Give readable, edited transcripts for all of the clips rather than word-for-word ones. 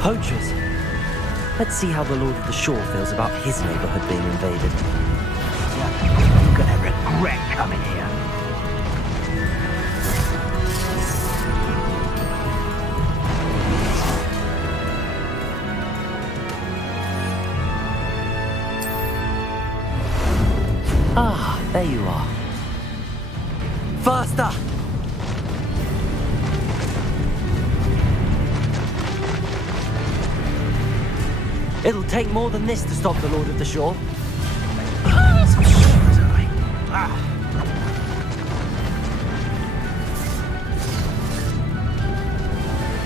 Poachers? Let's see how the Lord of the Shore feels about his neighborhood being invaded. You're gonna regret coming here. Ah, there you are. Faster! It'll take more than this to stop the Lord of the Shore.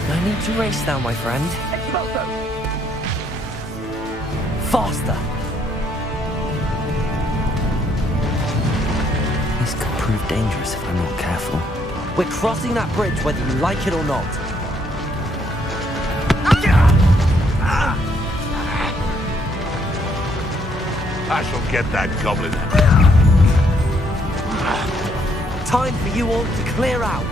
No need to race now, my friend. Faster! This could prove dangerous if I'm not careful. We're crossing that bridge whether you like it or not. I shall get that goblin. Time for you all to clear out.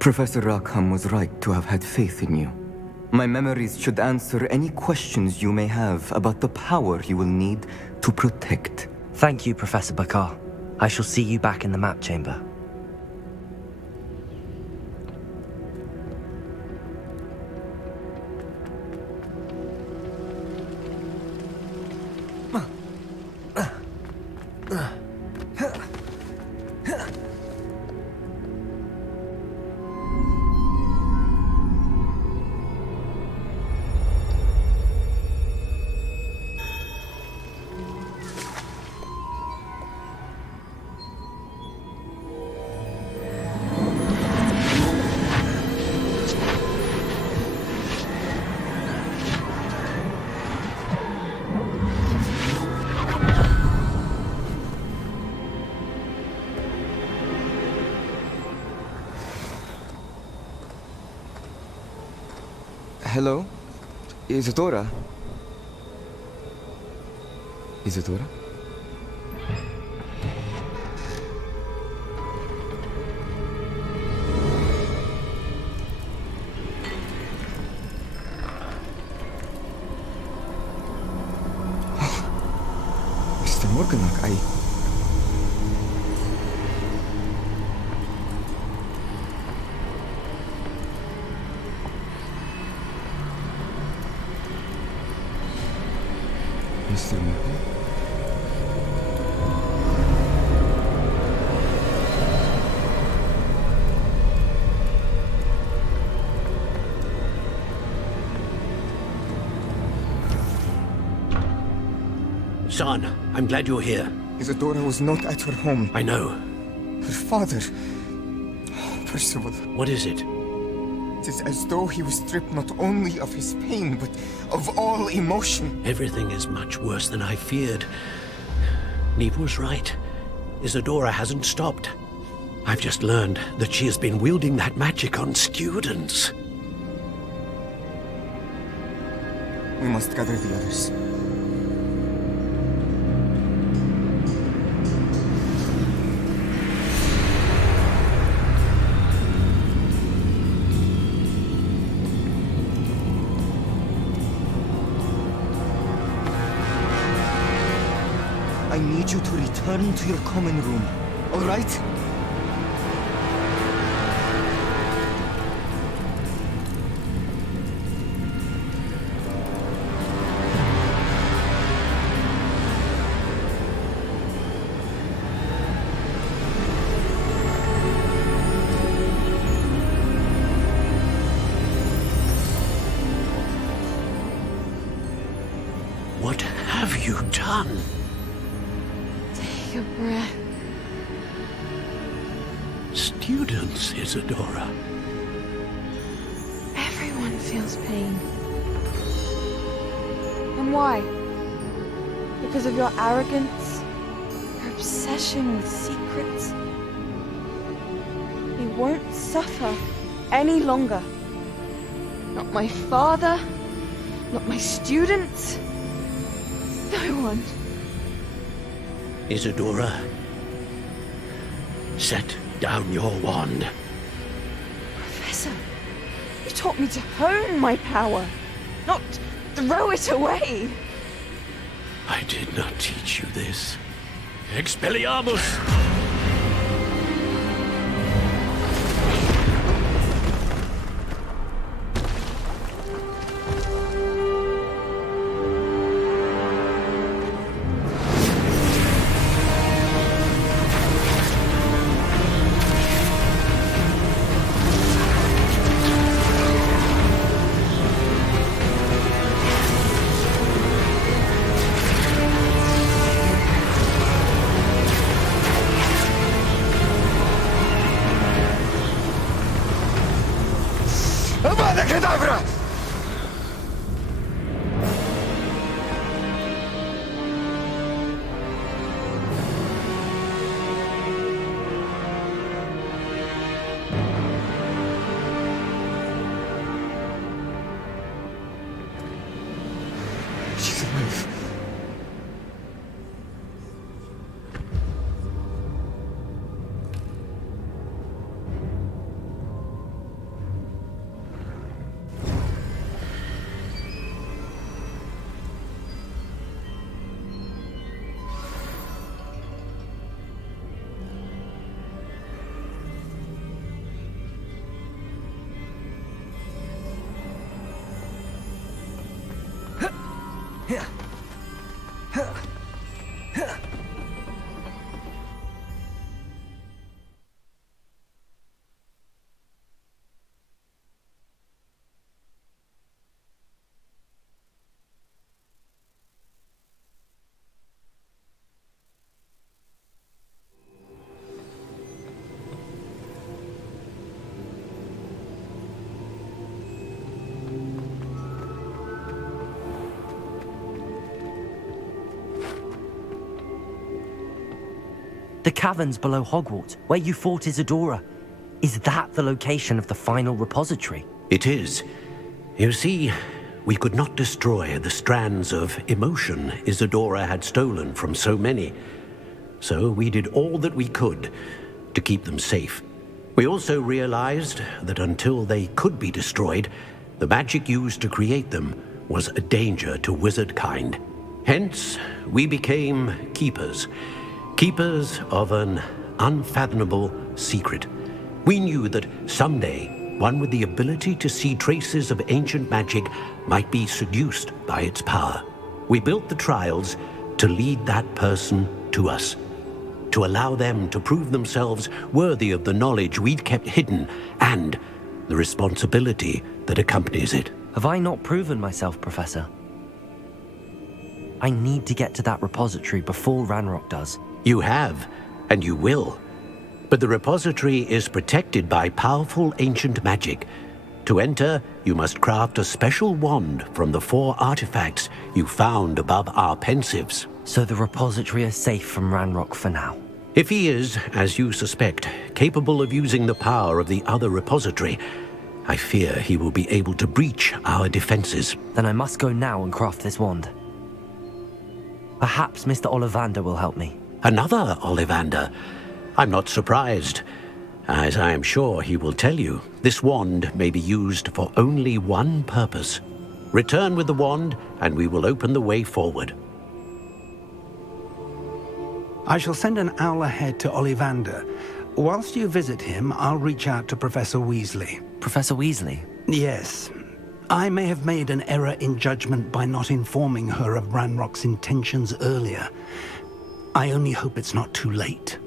Professor Rackham was right to have had faith in you. My memories should answer any questions you may have about the power you will need to protect. Thank you, Professor Bakar. I shall see you back in the map chamber. Hello? Isadora? Isadora? Mr. Morganach, Mr. Morgan? Son, I'm glad you're here. Isadora was not at her home. I know. Her father. Percival. What is it? It is as though he was stripped not only of his pain, but of all emotion. Everything is much worse than I feared. Neve was right. Isadora hasn't stopped. I've just learned that she has been wielding that magic on students. We must gather the others. I need you to return to your common room, all right? What have you done? Take a breath. Students, Isadora. Everyone feels pain. And why? Because of your arrogance? Your obsession with secrets? He won't suffer any longer. Not my father, not my students, no one. Isadora, set down your wand. Professor, you taught me to hone my power, not throw it away. I did not teach you this. Expelliarmus! Avada Kedavra! She's alive. The caverns below Hogwarts, where you fought Isadora. Is that the location of the final repository? It is. You see, we could not destroy the strands of emotion Isadora had stolen from so many. So we did all that we could to keep them safe. We also realized that until they could be destroyed, the magic used to create them was a danger to wizard kind. Hence, we became keepers. Keepers of an unfathomable secret. We knew that someday, one with the ability to see traces of ancient magic might be seduced by its power. We built the trials to lead that person to us, to allow them to prove themselves worthy of the knowledge we'd kept hidden and the responsibility that accompanies it. Have I not proven myself, Professor? I need to get to that repository before Ranrock does. You have, and you will. But the repository is protected by powerful ancient magic. To enter, you must craft a special wand from the 4 artifacts you found above our pensives. So the repository is safe from Ranrock for now. If he is, as you suspect, capable of using the power of the other repository, I fear he will be able to breach our defenses. Then I must go now and craft this wand. Perhaps Mr. Ollivander will help me. Another Ollivander? I'm not surprised. As I am sure he will tell you, this wand may be used for only one purpose. Return with the wand, and we will open the way forward. I shall send an owl ahead to Ollivander. Whilst you visit him, I'll reach out to Professor Weasley. Professor Weasley? Yes. I may have made an error in judgment by not informing her of Ranrock's intentions earlier. I only hope it's not too late.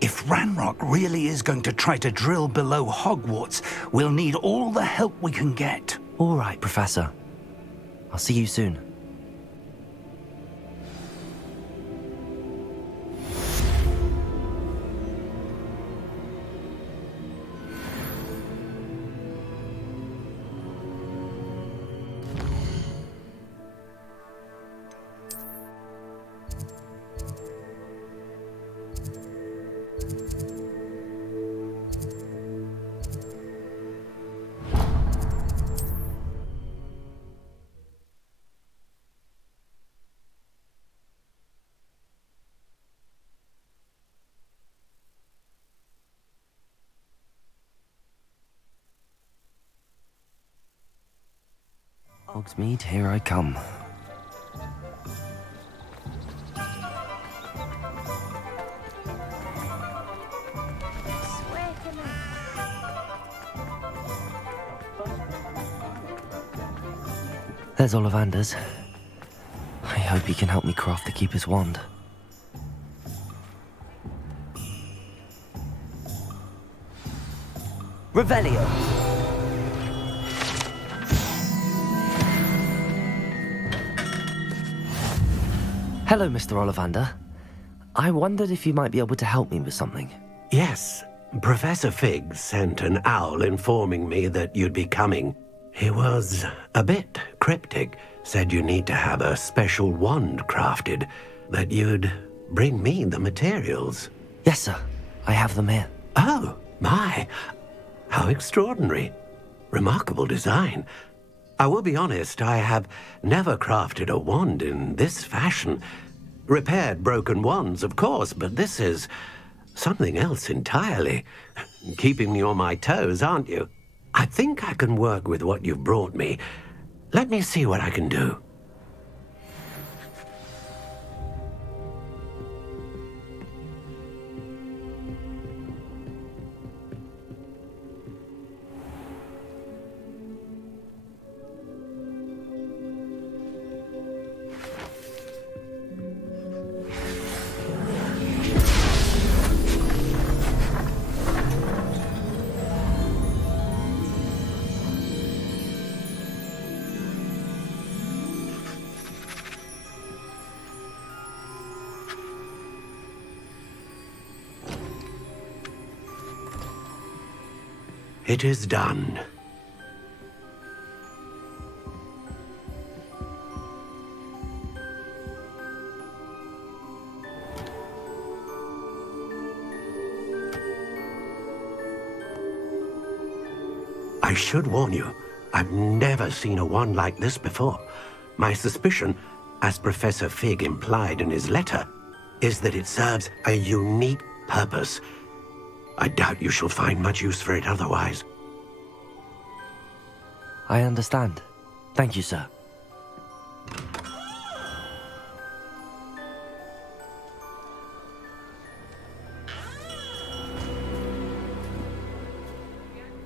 If Ranrock really is going to try to drill below Hogwarts, we'll need all the help we can get. All right, Professor. I'll see you soon. Hogsmeade, here I come. There's Ollivander's. I hope he can help me craft the Keeper's wand. Revelio! Hello, Mr. Ollivander. I wondered if you might be able to help me with something. Yes, Professor Fig sent an owl informing me that you'd be coming. He was a bit cryptic, said you need to have a special wand crafted, that you'd bring me the materials. Yes, sir. I have them here. Oh, my. How extraordinary. Remarkable design. I will be honest, I have never crafted a wand in this fashion. Repaired broken wands, of course, but this is something else entirely. Keeping me on my toes, aren't you? I think I can work with what you've brought me. Let me see what I can do. It is done. I should warn you, I've never seen a wand like this before. My suspicion, as Professor Fig implied in his letter, is that it serves a unique purpose. I doubt you shall find much use for it otherwise. I understand. Thank you, sir.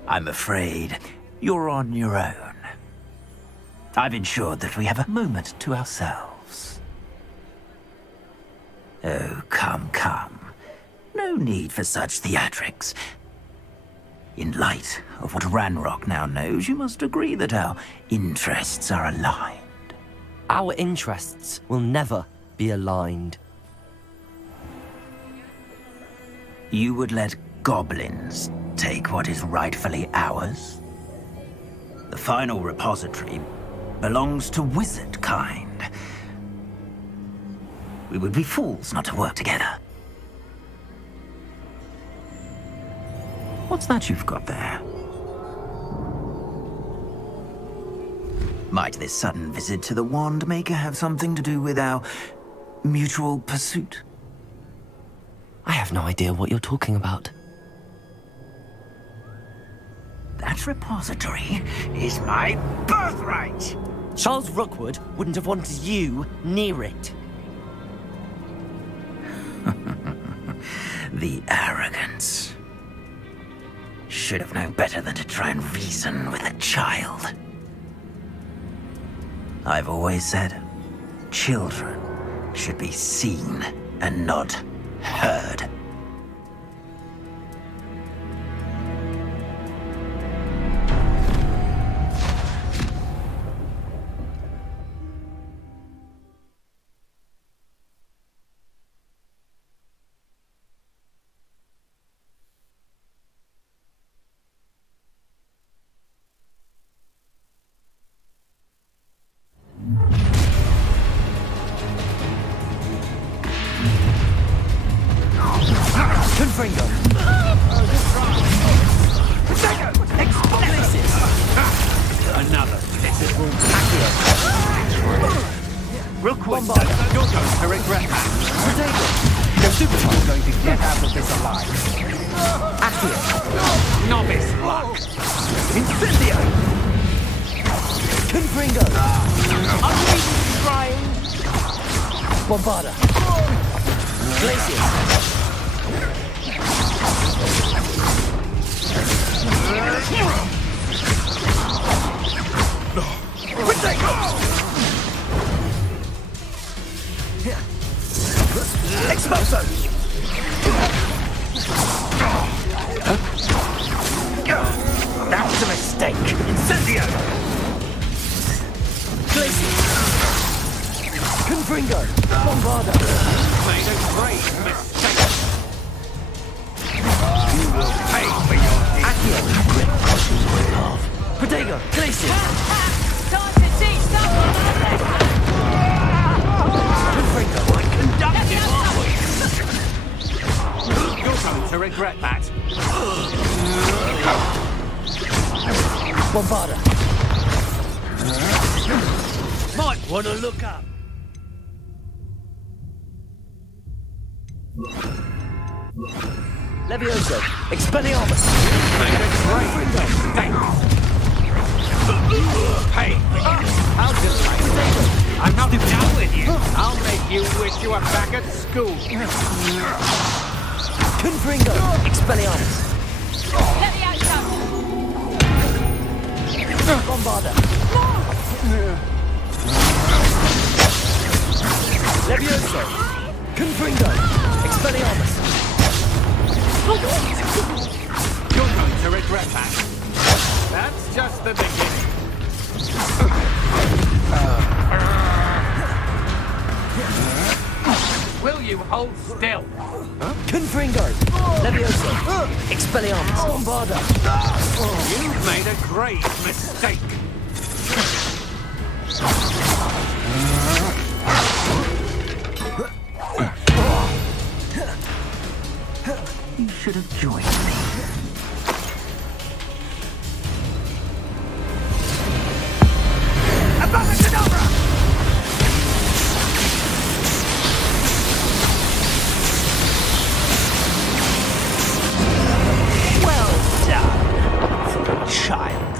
I'm afraid you're on your own. I've ensured that we have a moment to ourselves. Oh, come, come. No need for such theatrics. In light of what Ranrock now knows, you must agree that our interests are aligned. Our interests will never be aligned. You would let goblins take what is rightfully ours? The final repository belongs to wizard kind. We would be fools not to work together. What's that you've got there? Might this sudden visit to the Wand Maker have something to do with our mutual pursuit? I have no idea what you're talking about. That repository is my birthright! Charles Rookwood wouldn't have wanted you near it. The arrogance. Should have known better than to try and reason with a child. I've always said, children should be seen and not heard. Another pitiful Rookwood, you're going to regret that. The Superman's going to get out of this alive. Novice luck. Incendio! Confringo! Unreasonable trying! Bombarda! Glacius! Expulso! That was a mistake. Incendio! Glacius! Confringo! Bombarda! Made a great mistake. You will pay for your deeds. Accio! Protego! Glacius! Time to teach someone a lesson! Confringo! Conducted You're going to regret that. Bombarda! Might want to look up. Levioso! Expelliarmus! Made a great mistake. Hey, How did I'm not done with you. I'll make you wish you were back at school. Confringo! Expelliarmus! Let me out, Chuck! Bombarda! Levioso! Confringo! Expelliarmus! You're going to regret that. That's just the beginning. Will you hold still? Confringo! Levioso! Expelliarmus! Bombarda! You've made a great mistake. You should have joined me. Well done for a child.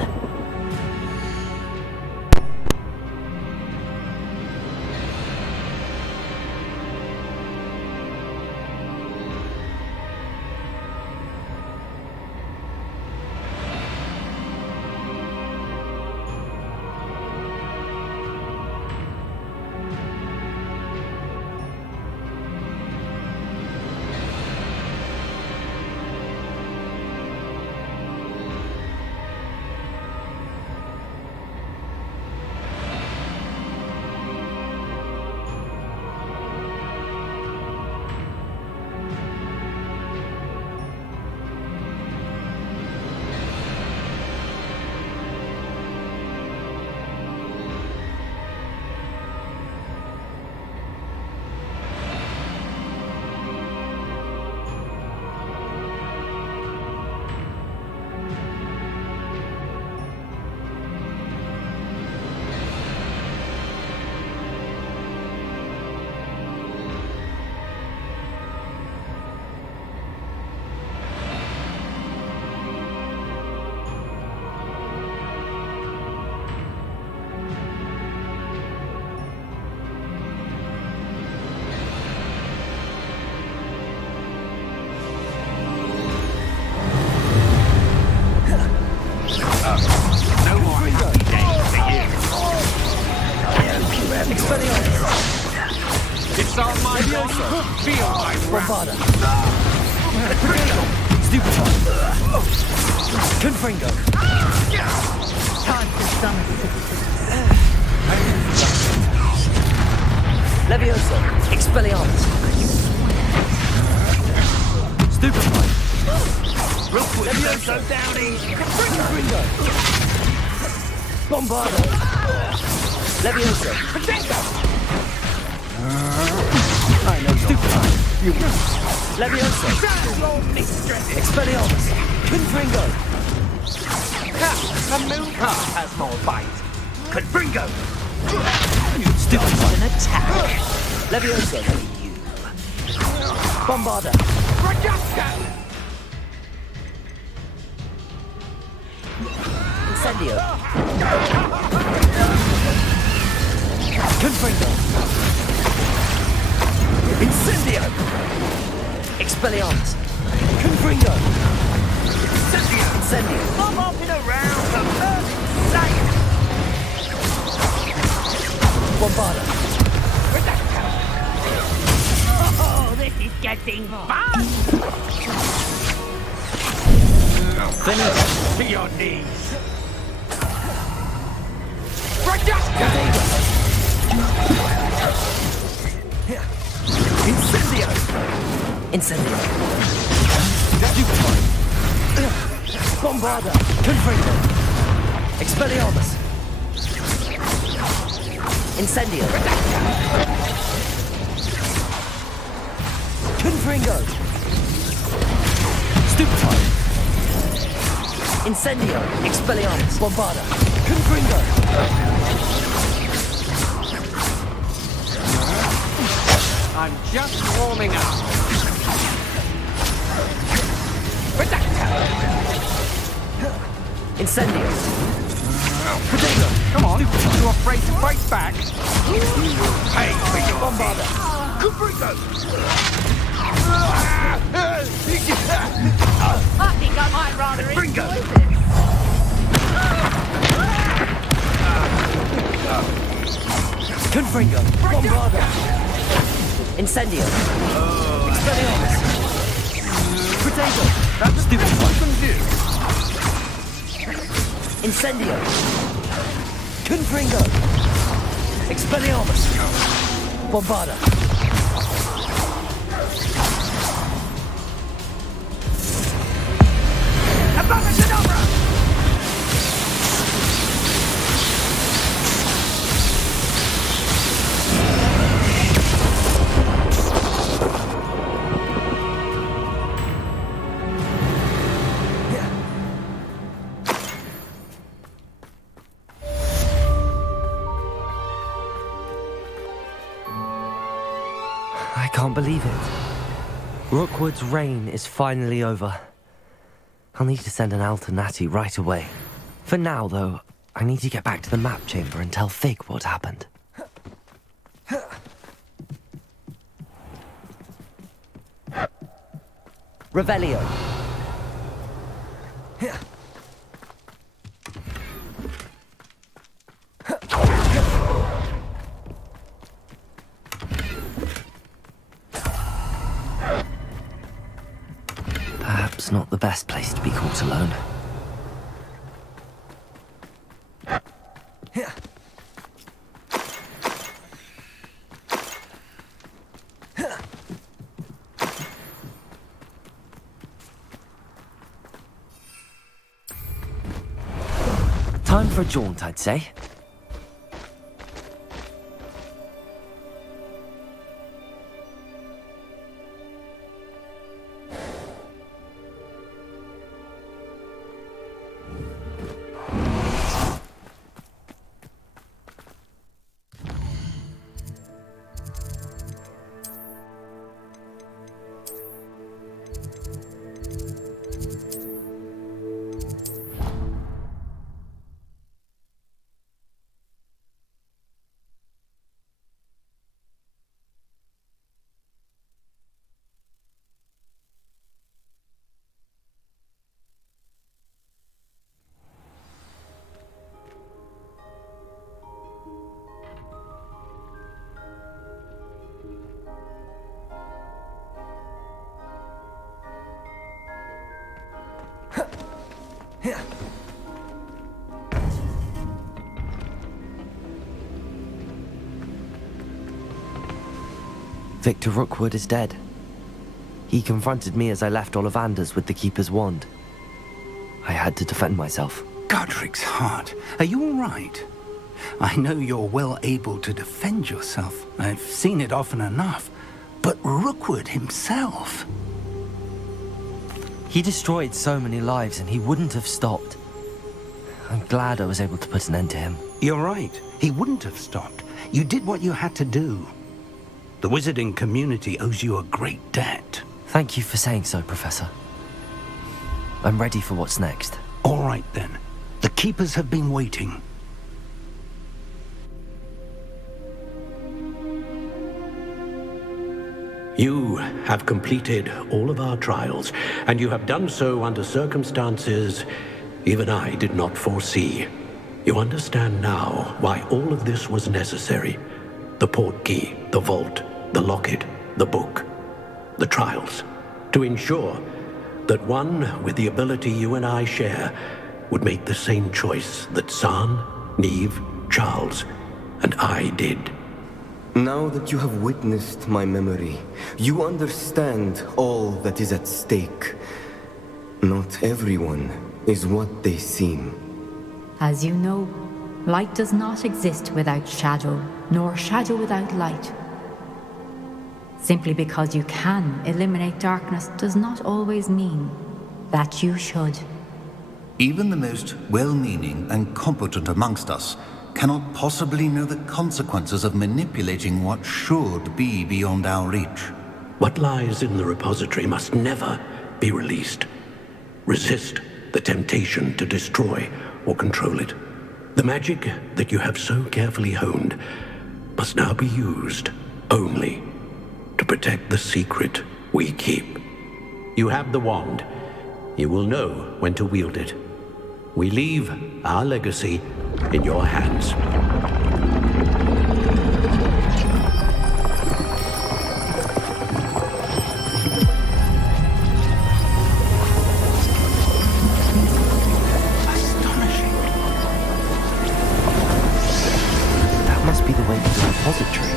It's on my boss. Feel my Bombarda. Stupefy. Confringo. Time for some. Levioso. Expelliarmus. Stupefy. Levioso. Downy. Confringo. Bombarda. Levioso. I know Stupefy. Levioso. Expelliarmus. Confringo. The moon card has more bite. Confringo. Stupefy. An attack. Levioso. Bombarda. Incendio. Confringo. Incendio. Expelliarmus. Confringo. Incendio. I'm hopping around for first sight. Bombarda. Oh, this is getting fun! Finito. To your knees. Incendio. Incendio. Stupefy. Bombarda. Confringo. Expelliarmus. Incendio. Confringo. Stupefy. Incendio. Expelliarmus. Bombarda. Confringo. I'm just warming up. Incendio. Protego. Come on, you afraid to fight back? Hey, for your Bombarda. Confringo. I think I might rather Bingo. enjoy this. Confringo. Bombarda. Incendio. Expelliarmus. Protego. That's Stupefy. what can do. Incendio. Confringo. Expelliarmus. Bombarda. I can't believe it. Rookwood's reign is finally over. I'll need to send an Alternati right away. For now, though, I need to get back to the map chamber and tell Fig what happened. Revelio. Perhaps not the best place to be caught alone. Time for a jaunt, I'd say. Victor Rookwood is dead. He confronted me as I left Ollivander's with the Keeper's wand. I had to defend myself. Godric's heart. Are you all right? I know you're well able to defend yourself. I've seen it often enough. But Rookwood himself... He destroyed so many lives and he wouldn't have stopped. I'm glad I was able to put an end to him. You're right. He wouldn't have stopped. You did what you had to do. The wizarding community owes you a great debt. Thank you for saying so, Professor. I'm ready for what's next. All right, then. The Keepers have been waiting. You have completed all of our trials, and you have done so under circumstances even I did not foresee. You understand now why all of this was necessary. The portkey, the vault, the locket, the book, the trials. To ensure that one with the ability you and I share would make the same choice that San, Neve, Charles, and I did. Now that you have witnessed my memory, you understand all that is at stake. Not everyone is what they seem. As you know, light does not exist without shadow, nor shadow without light. Simply because you can eliminate darkness does not always mean that you should. Even the most well-meaning and competent amongst us cannot possibly know the consequences of manipulating what should be beyond our reach. What lies in the repository must never be released. Resist the temptation to destroy or control it. The magic that you have so carefully honed must now be used only to protect the secret we keep. You have the wand. You will know when to wield it. We leave our legacy in your hands. Astonishing. That must be the way to the repository.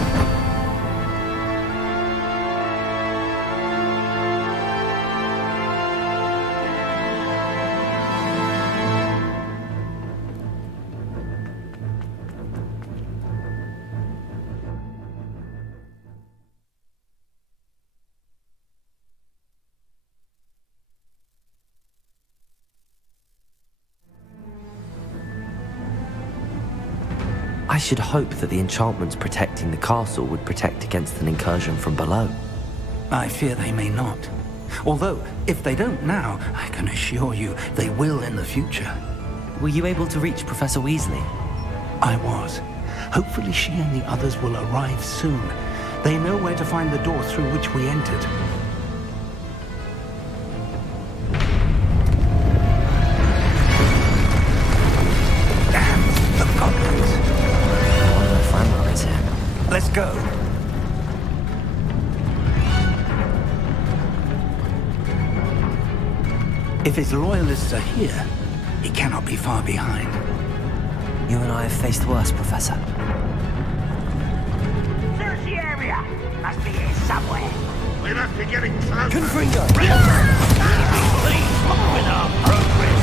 I should hope that the enchantments protecting the castle would protect against an incursion from below. I fear they may not. Although, if they don't now, I can assure you they will in the future. Were you able to reach Professor Weasley? I was. Hopefully she and the others will arrive soon. They know where to find the door through which we entered. Damn, the goblins. I wonder if Ranrock is here. Let's go. If his loyalists are here, he cannot be far behind. You and I have faced worse, Professor. Search the area! Must be here somewhere. We must be getting close. Confringo! Please, with our progress.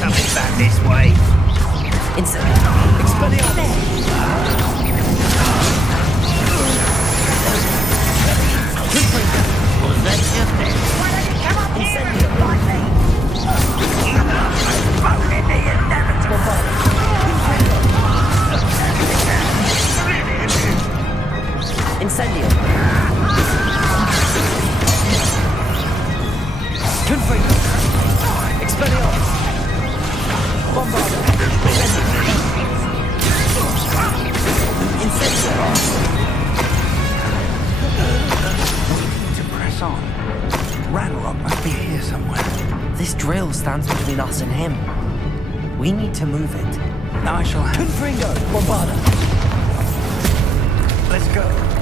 Coming back this way. Was that just it? Why don't you come up here and fight me? Phone in the inevitable. Incendio! Confringo! Expelliarmus! Bombarda! Incendio! To press on. Ranrock must be here somewhere. This drill stands between us and him. We need to move it. I shall have... Confringo! Bombarda! Let's go.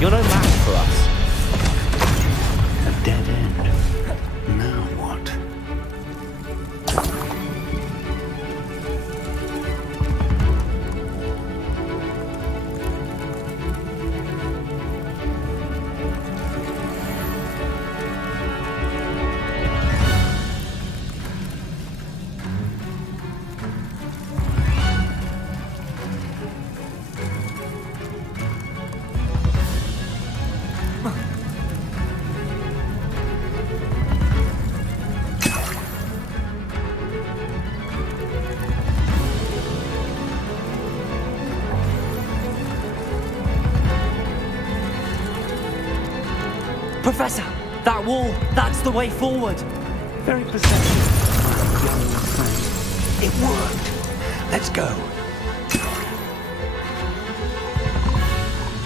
You're no match for us. A dead end. Now what? Professor, that wall, that's the way forward. Very perceptive, young friend. It worked. Let's go.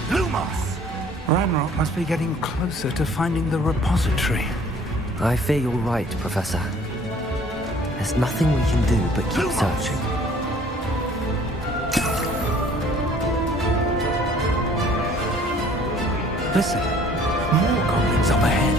Lumos! Ranrock must be getting closer to finding the repository. I fear you're right, Professor. There's nothing we can do but keep searching. Listen, more goblins up ahead.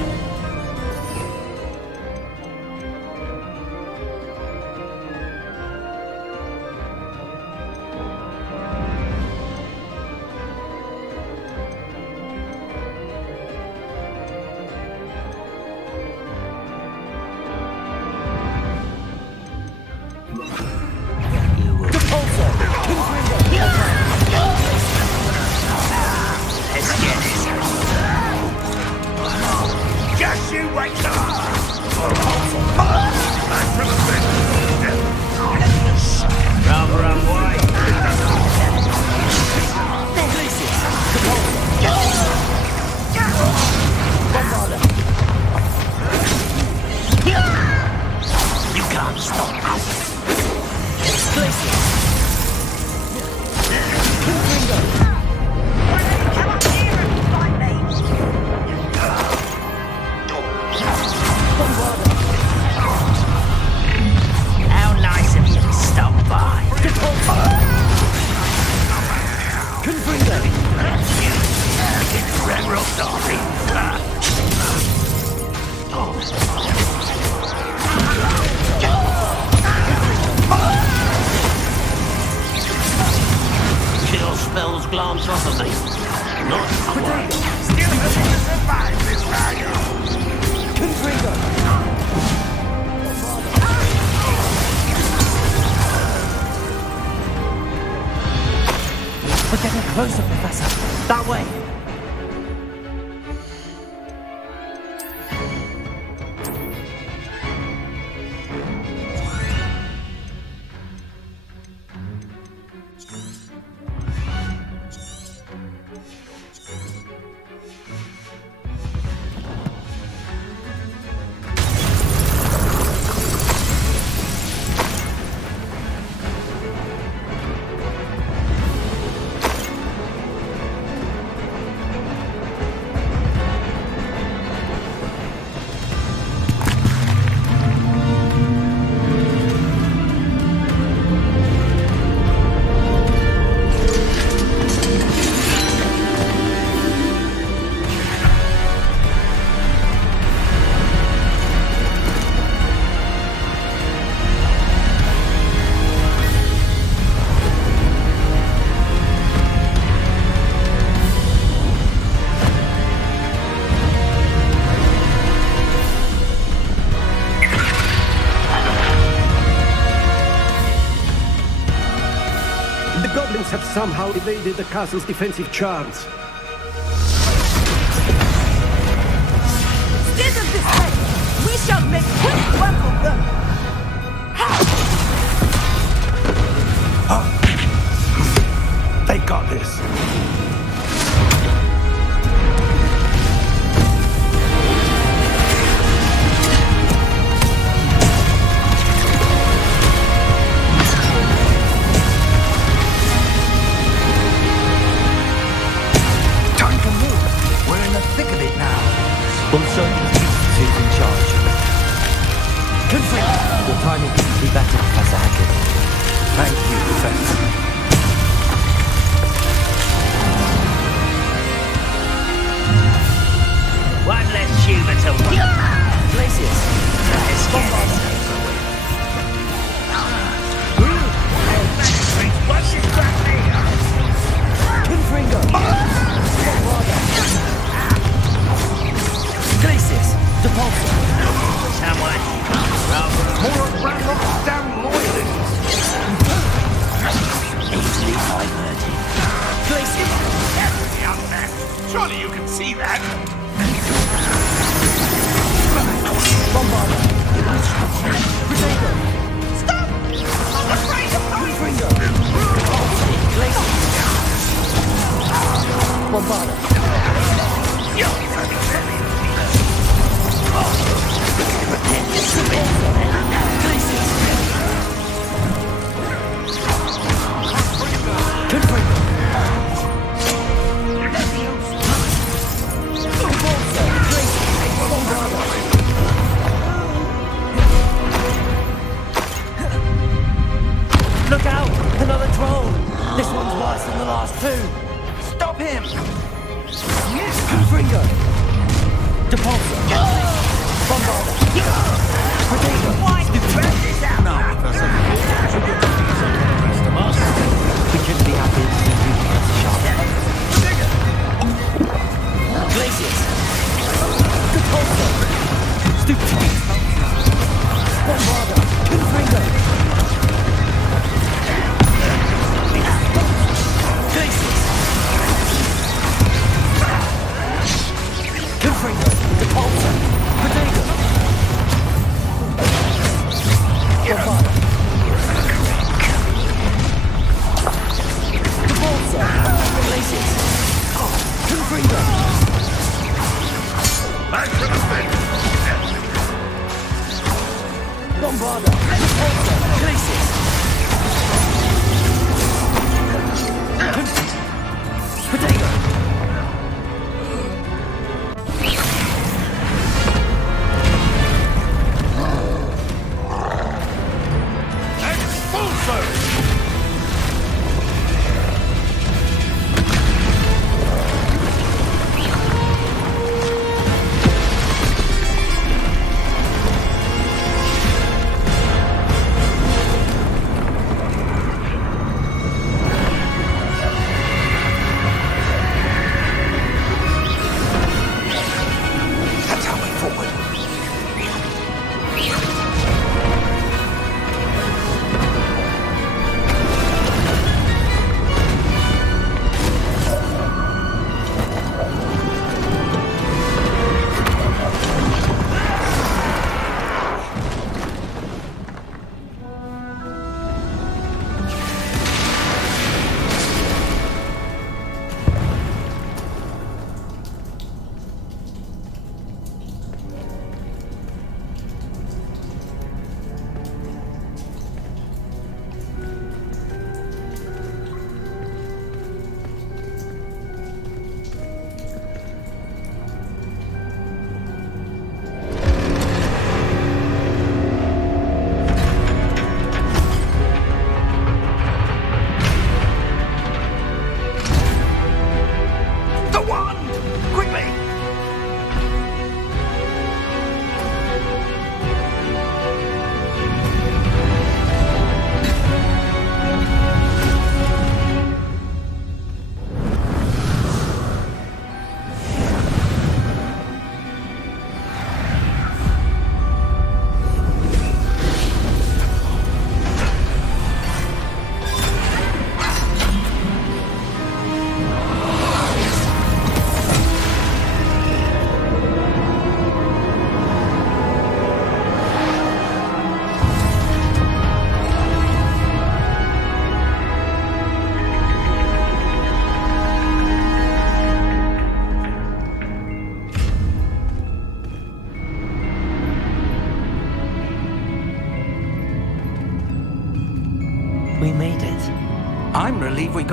Chill spells glance off of me. Not quite. Still hoping to survive this battle. We're getting closer, Professor. That way. Have somehow evaded the castle's defensive charms. Stand up this way! We shall make quick work of them! They got this. We'll show you who's in charge. Conflict! Your timing couldn't be better, Professor Hackett. Thank you, Professor. One less tuber to work. Glacius! Let's get it over with. What's his back here? Confringo! Glacius! Depulso! Someone. More of Ranrock's damn loyalists. Easily diverted. Glacius! Carefully out there. Surely you can see that. Bombarda! Protego! Stop! I'm afraid of Confringo! Glacius! Bombarda! Look out! Another troll! This one's worse than the last two! Stop him! Confringo! Depulso! Bombarda! Protego! Why do you drag this out? Now, Professor. We couldn't be happier to see you, Professor Sharp. Glacius! Depulso! Stupid! Bombarda! Confringo! Glacius! Confringo! Depulso! Protego! Bombarda!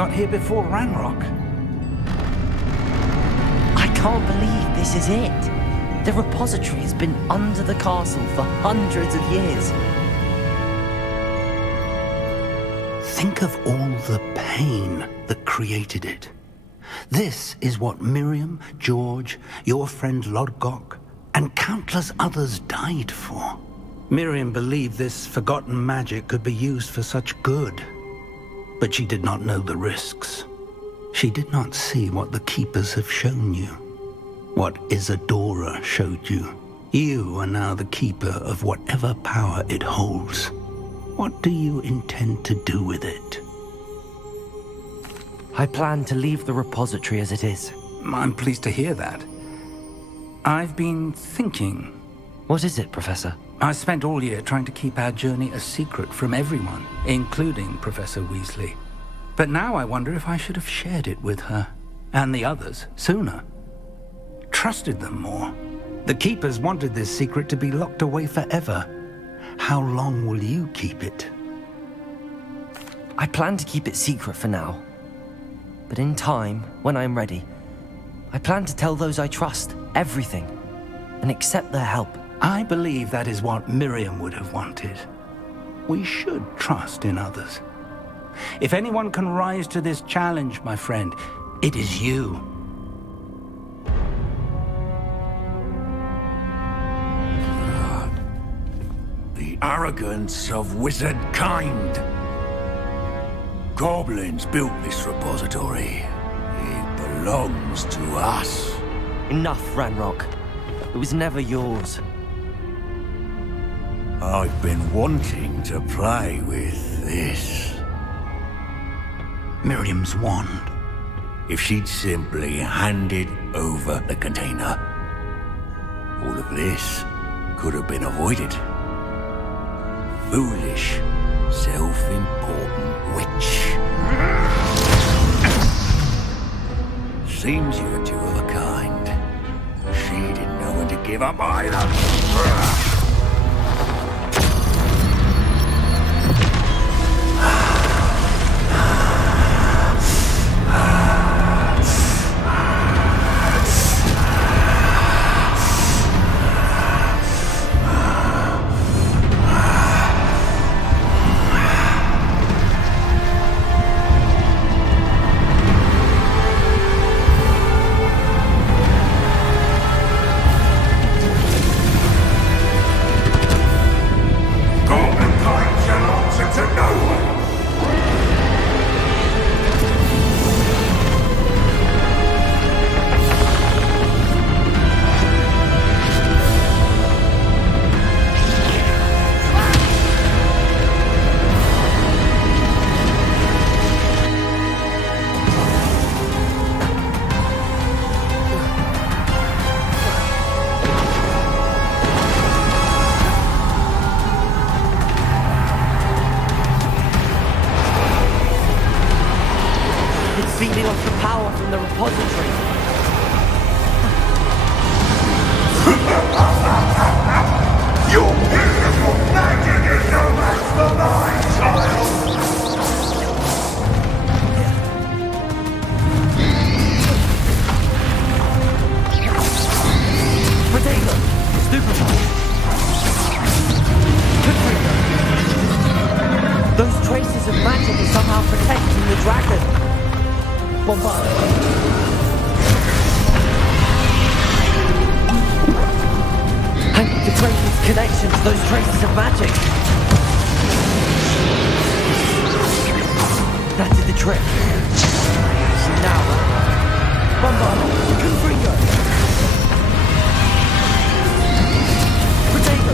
got here before Ranrock. I can't believe this is it. The repository has been under the castle for hundreds of years. Think of all the pain that created it. This is what Miriam, George, your friend Lodgok, and countless others died for. Miriam believed this forgotten magic could be used for such good. But she did not know the risks. She did not see what the Keepers have shown you. What Isadora showed you. You are now the Keeper of whatever power it holds. What do you intend to do with it? I plan to leave the repository as it is. I'm pleased to hear that. I've been thinking. What is it, Professor? I spent all year trying to keep our journey a secret from everyone, including Professor Weasley. But now I wonder if I should have shared it with her, and the others, sooner. Trusted them more. The Keepers wanted this secret to be locked away forever. How long will you keep it? I plan to keep it secret for now. But in time, when I'm ready, I plan to tell those I trust everything and accept their help. I believe that is what Miriam would have wanted. We should trust in others. If anyone can rise to this challenge, my friend, it is you. The arrogance of wizard kind. Goblins built this repository. It belongs to us. Enough, Ranrock. It was never yours. I've been wanting to play with this. Miriam's wand. If she'd simply handed over the container, all of this could have been avoided. Foolish, self-important witch. Seems you're two of a kind. She didn't know when to give up either. Feeding off the power from the repository. Your beautiful magic is no match for mine, child! Potato! Stupefy! Those traces of magic are somehow protecting the dragon. Bombard. I need to break its connection to those traces of magic. That did the trick. Now, Bombard, Confringo. Potato.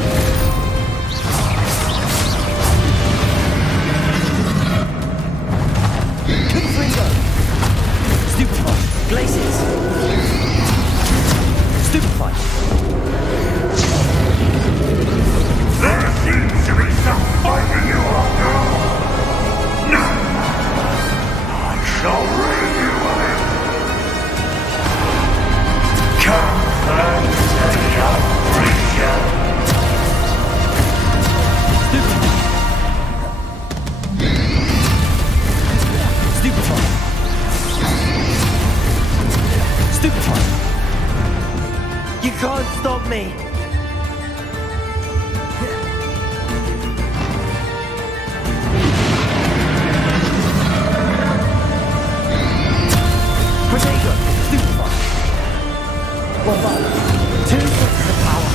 Confringo. Stupefy. Glaciers. Stupefy. There seems to be some fighting you after all. No! I shall rid you of it! Stupefy! You can't stop me! Protego! Stupefy! Bombard! 2 sources of power!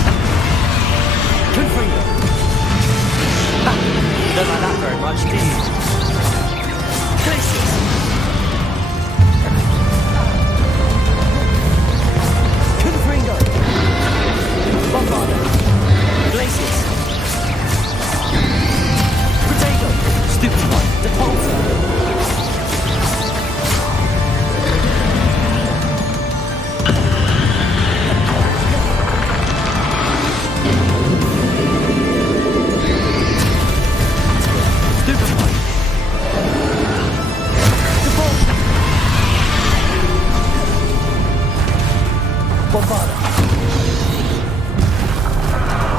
Confringo! Ha! You don't like that very much, do you? Glacius! Confringo! Bombardo! Glacius! Protego! Stupefy! Depulsor! Bombarda.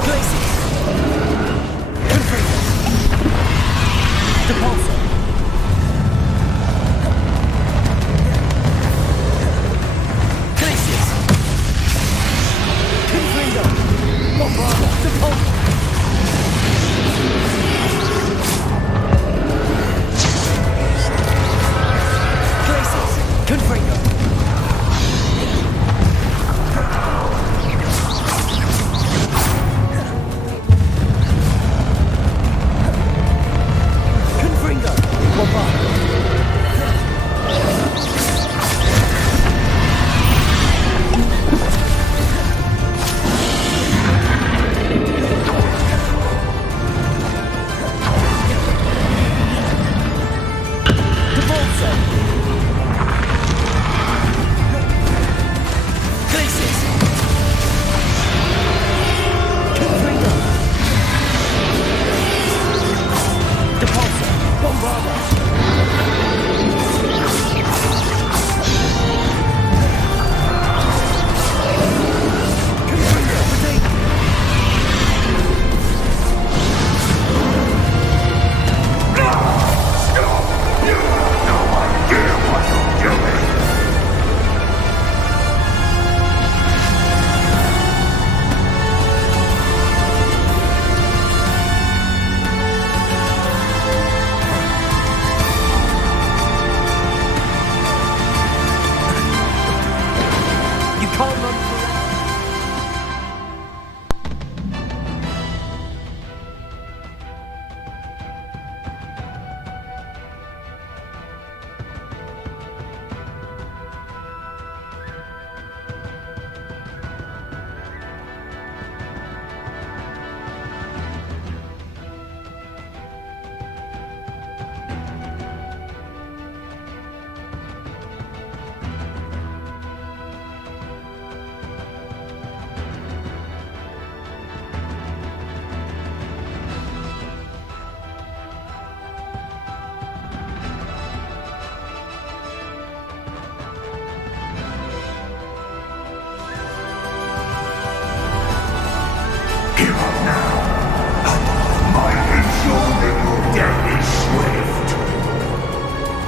Glacius. Confringo. Depulsor. Glacius. Confringo. Bombarda. Depulsor. Glacius. Confringo.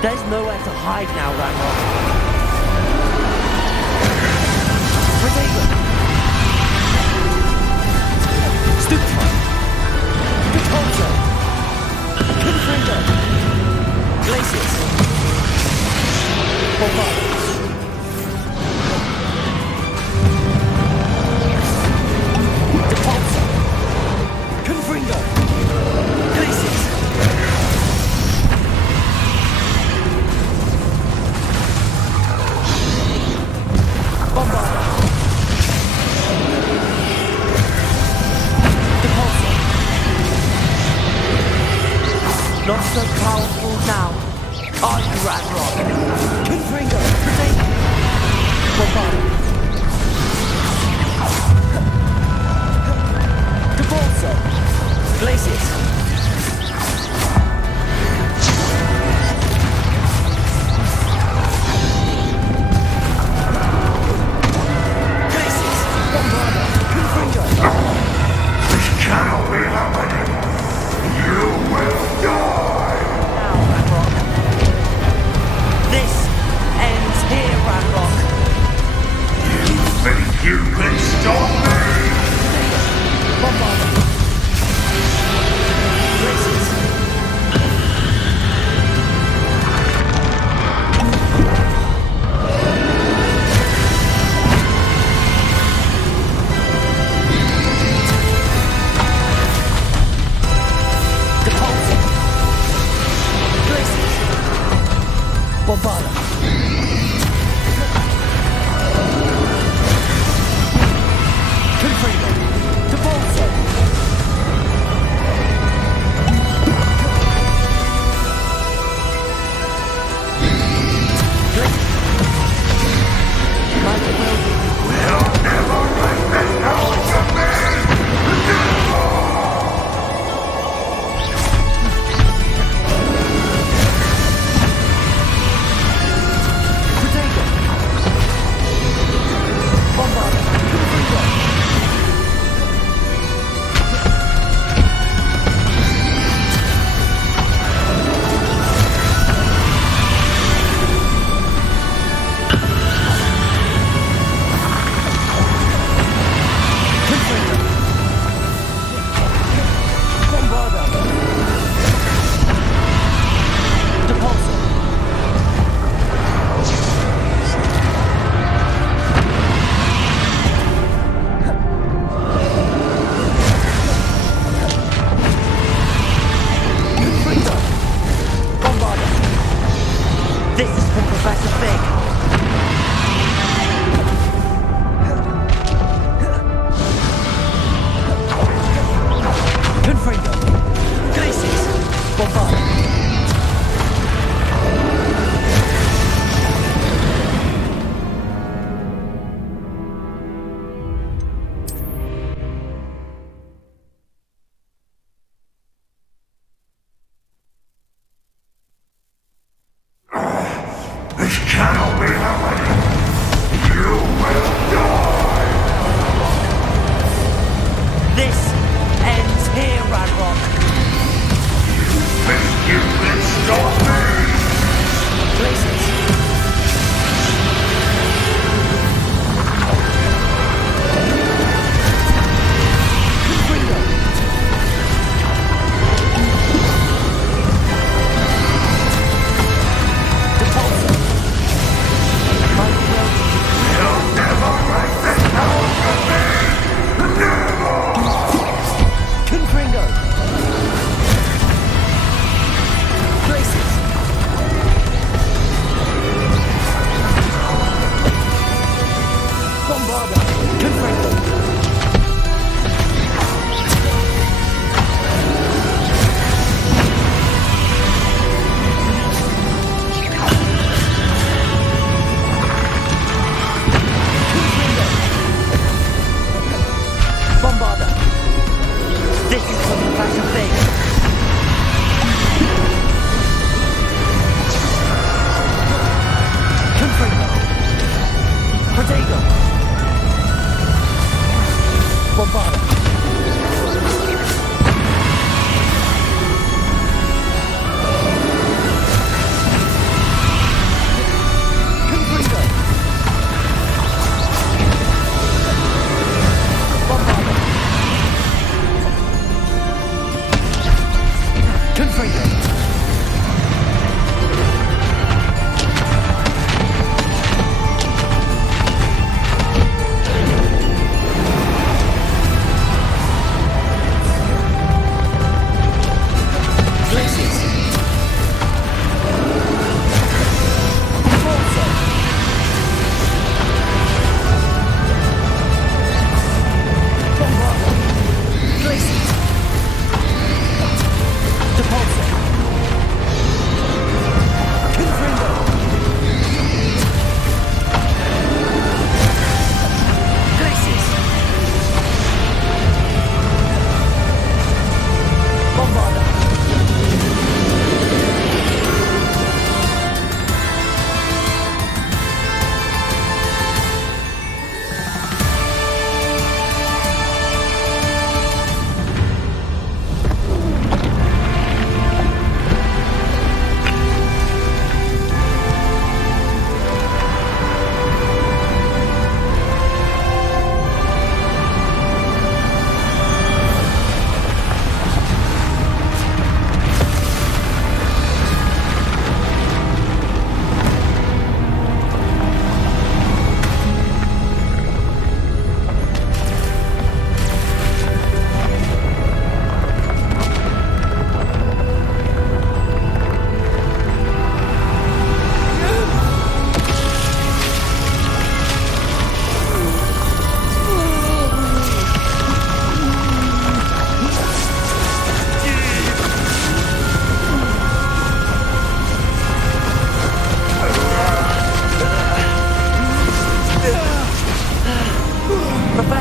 There's nowhere to hide now, Ranrock. Protego! Stupefy! Depulsor! Confringo! Glacius! Bombardo! Depulsor! Confringo! Glacius! Bombardo! Depulsor! Not so powerful now, are you, Ranrock? Confringo! Protego! Bombardo! Depulsor! Glacius! This cannot be happening. You will die. This ends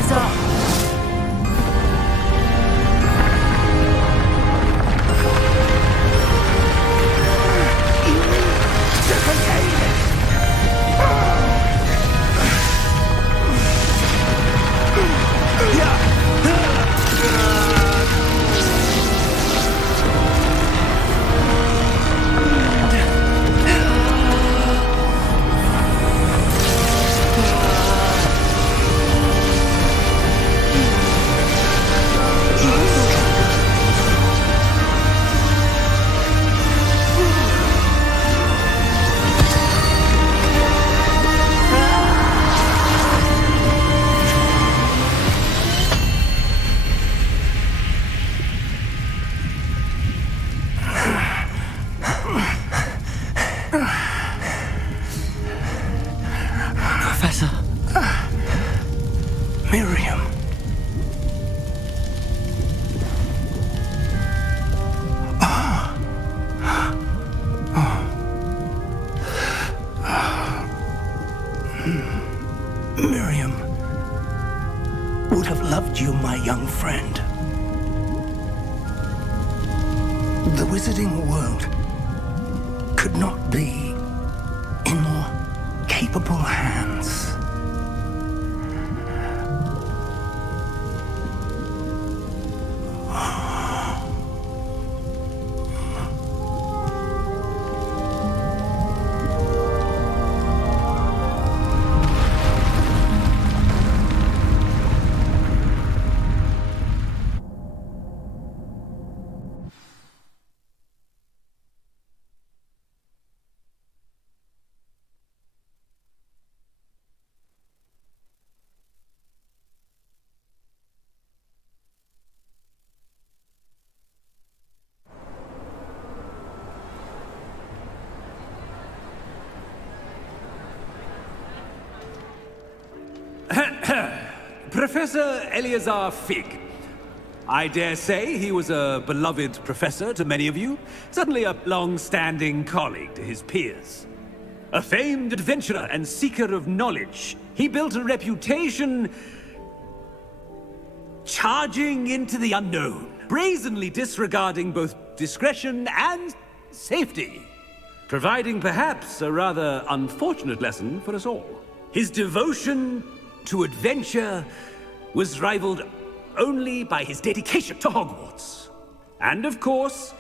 Professor! Professor. Miriam. Miriam would have loved you, my young friend. The wizarding world could not be in more capable hands. Professor Eleazar Fig. I dare say he was a beloved professor to many of you, certainly a long-standing colleague to his peers. A famed adventurer and seeker of knowledge, he built a reputation charging into the unknown, brazenly disregarding both discretion and safety, providing perhaps a rather unfortunate lesson for us all. His devotion to adventure was rivaled only by his dedication to Hogwarts. And of course,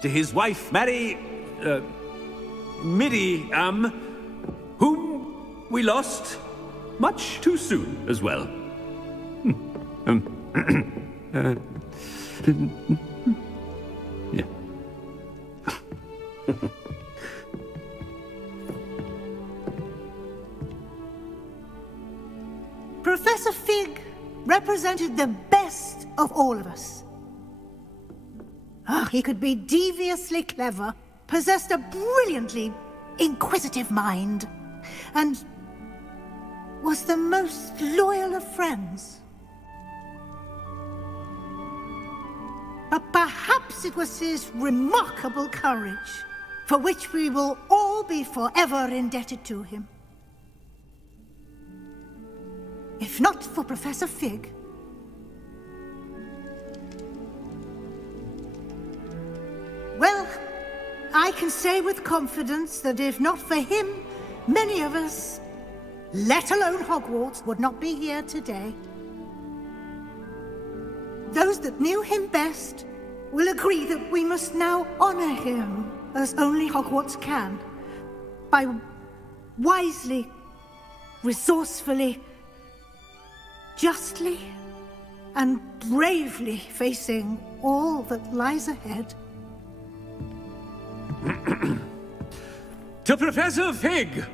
to his wife, Middy, whom we lost much too soon as well. Yeah. Professor Fig represented the best of all of us. He could be deviously clever, possessed a brilliantly inquisitive mind, and was the most loyal of friends. But perhaps it was his remarkable courage, for which we will all be forever indebted to him. If not for Professor Fig, well, I can say with confidence that if not for him, many of us, let alone Hogwarts, would not be here today. Those that knew him best will agree that we must now honor him as only Hogwarts can, by wisely, resourcefully, justly and bravely facing all that lies ahead. To Professor Fig!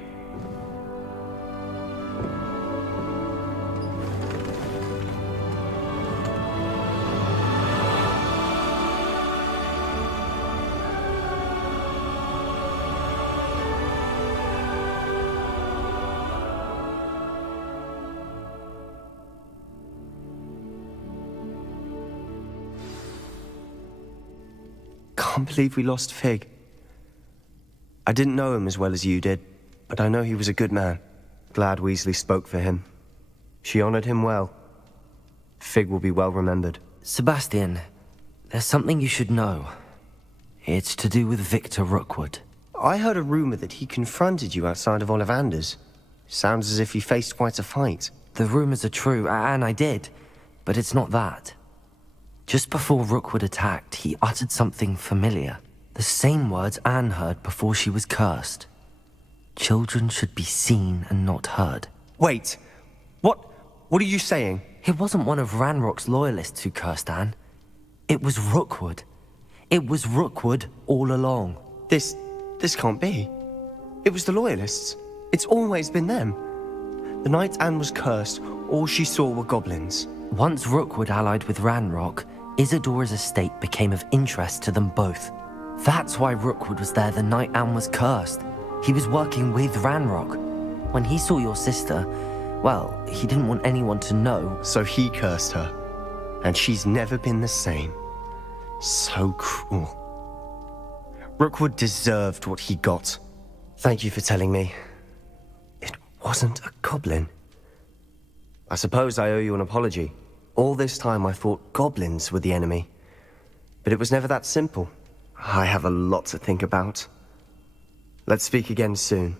Can't believe we lost Fig. I didn't know him as well as you did, but I know he was a good man. Glad Weasley spoke for him. She honored him well. Fig will be well remembered. Sebastian, there's something you should know. It's to do with Victor Rookwood. I heard a rumor that he confronted you outside of Ollivander's. Sounds as if he faced quite a fight. The rumors are true, and I did, but it's not that. Just before Rookwood attacked, he uttered something familiar. The same words Anne heard before she was cursed. Children should be seen and not heard. Wait, what are you saying? It wasn't one of Ranrock's loyalists who cursed Anne. It was Rookwood. It was Rookwood all along. This can't be. It was the loyalists. It's always been them. The night Anne was cursed, all she saw were goblins. Once Rookwood allied with Ranrock, Isadora's estate became of interest to them both. That's why Rookwood was there the night Anne was cursed. He was working with Ranrock. When he saw your sister, well, he didn't want anyone to know. So he cursed her. And she's never been the same. So cruel. Rookwood deserved what he got. Thank you for telling me. It wasn't a goblin. I suppose I owe you an apology. All this time I thought goblins were the enemy. But it was never that simple. I have a lot to think about. Let's speak again soon.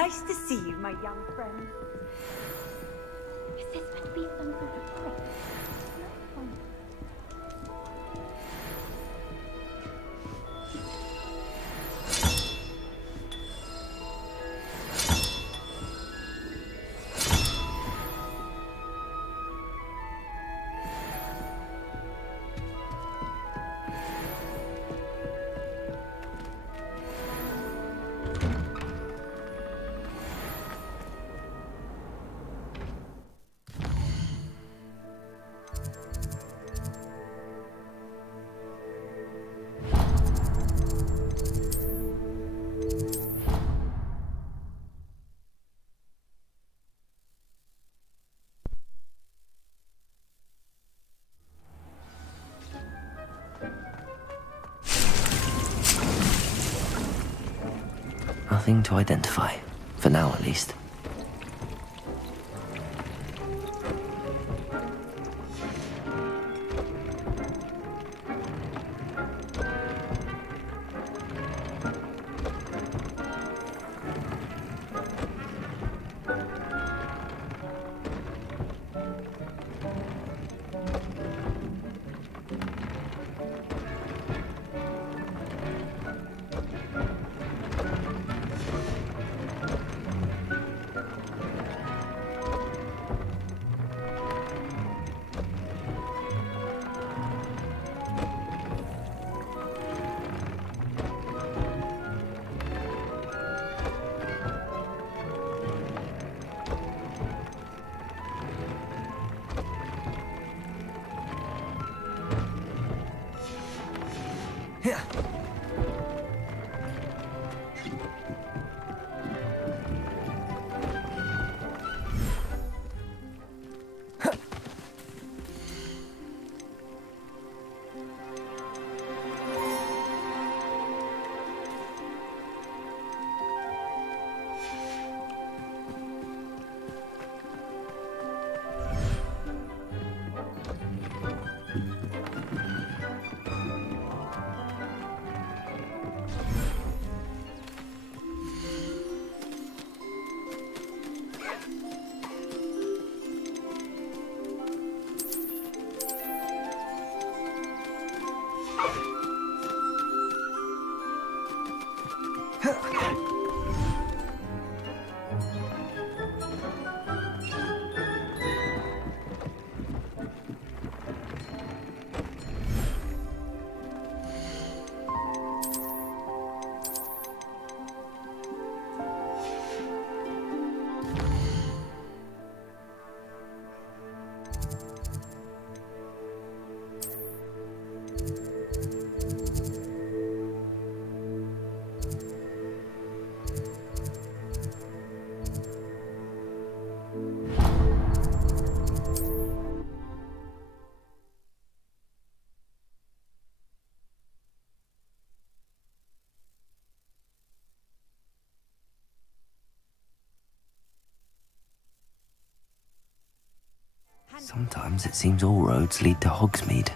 Nice to see you, my young friend. Is this meant to be some sort of trick? Nothing to identify, for now at least. Sometimes it seems all roads lead to Hogsmeade.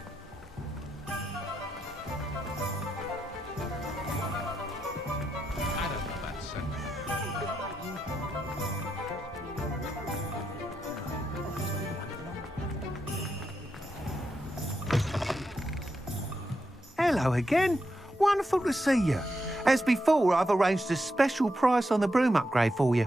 Hello again. Wonderful to see you. As before, I've arranged a special price on the broom upgrade for you.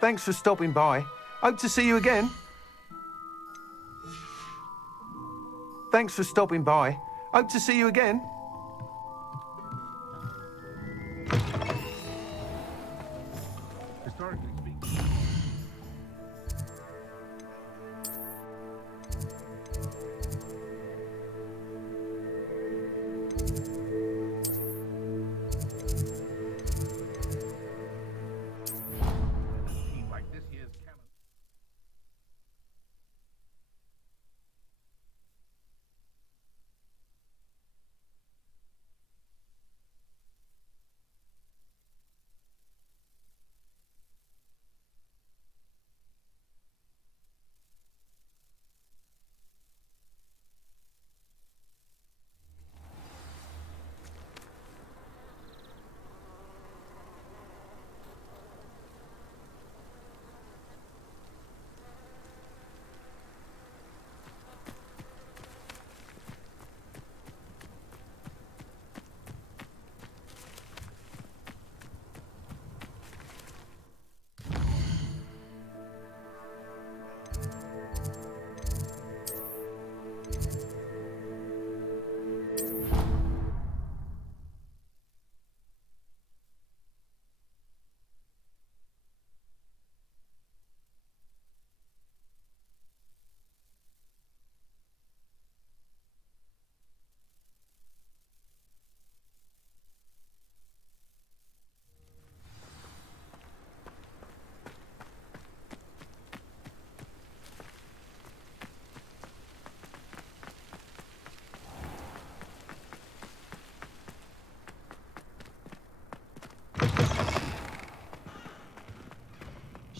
Thanks for stopping by. Hope to see you again. Thanks for stopping by. Hope to see you again. Historically speaking.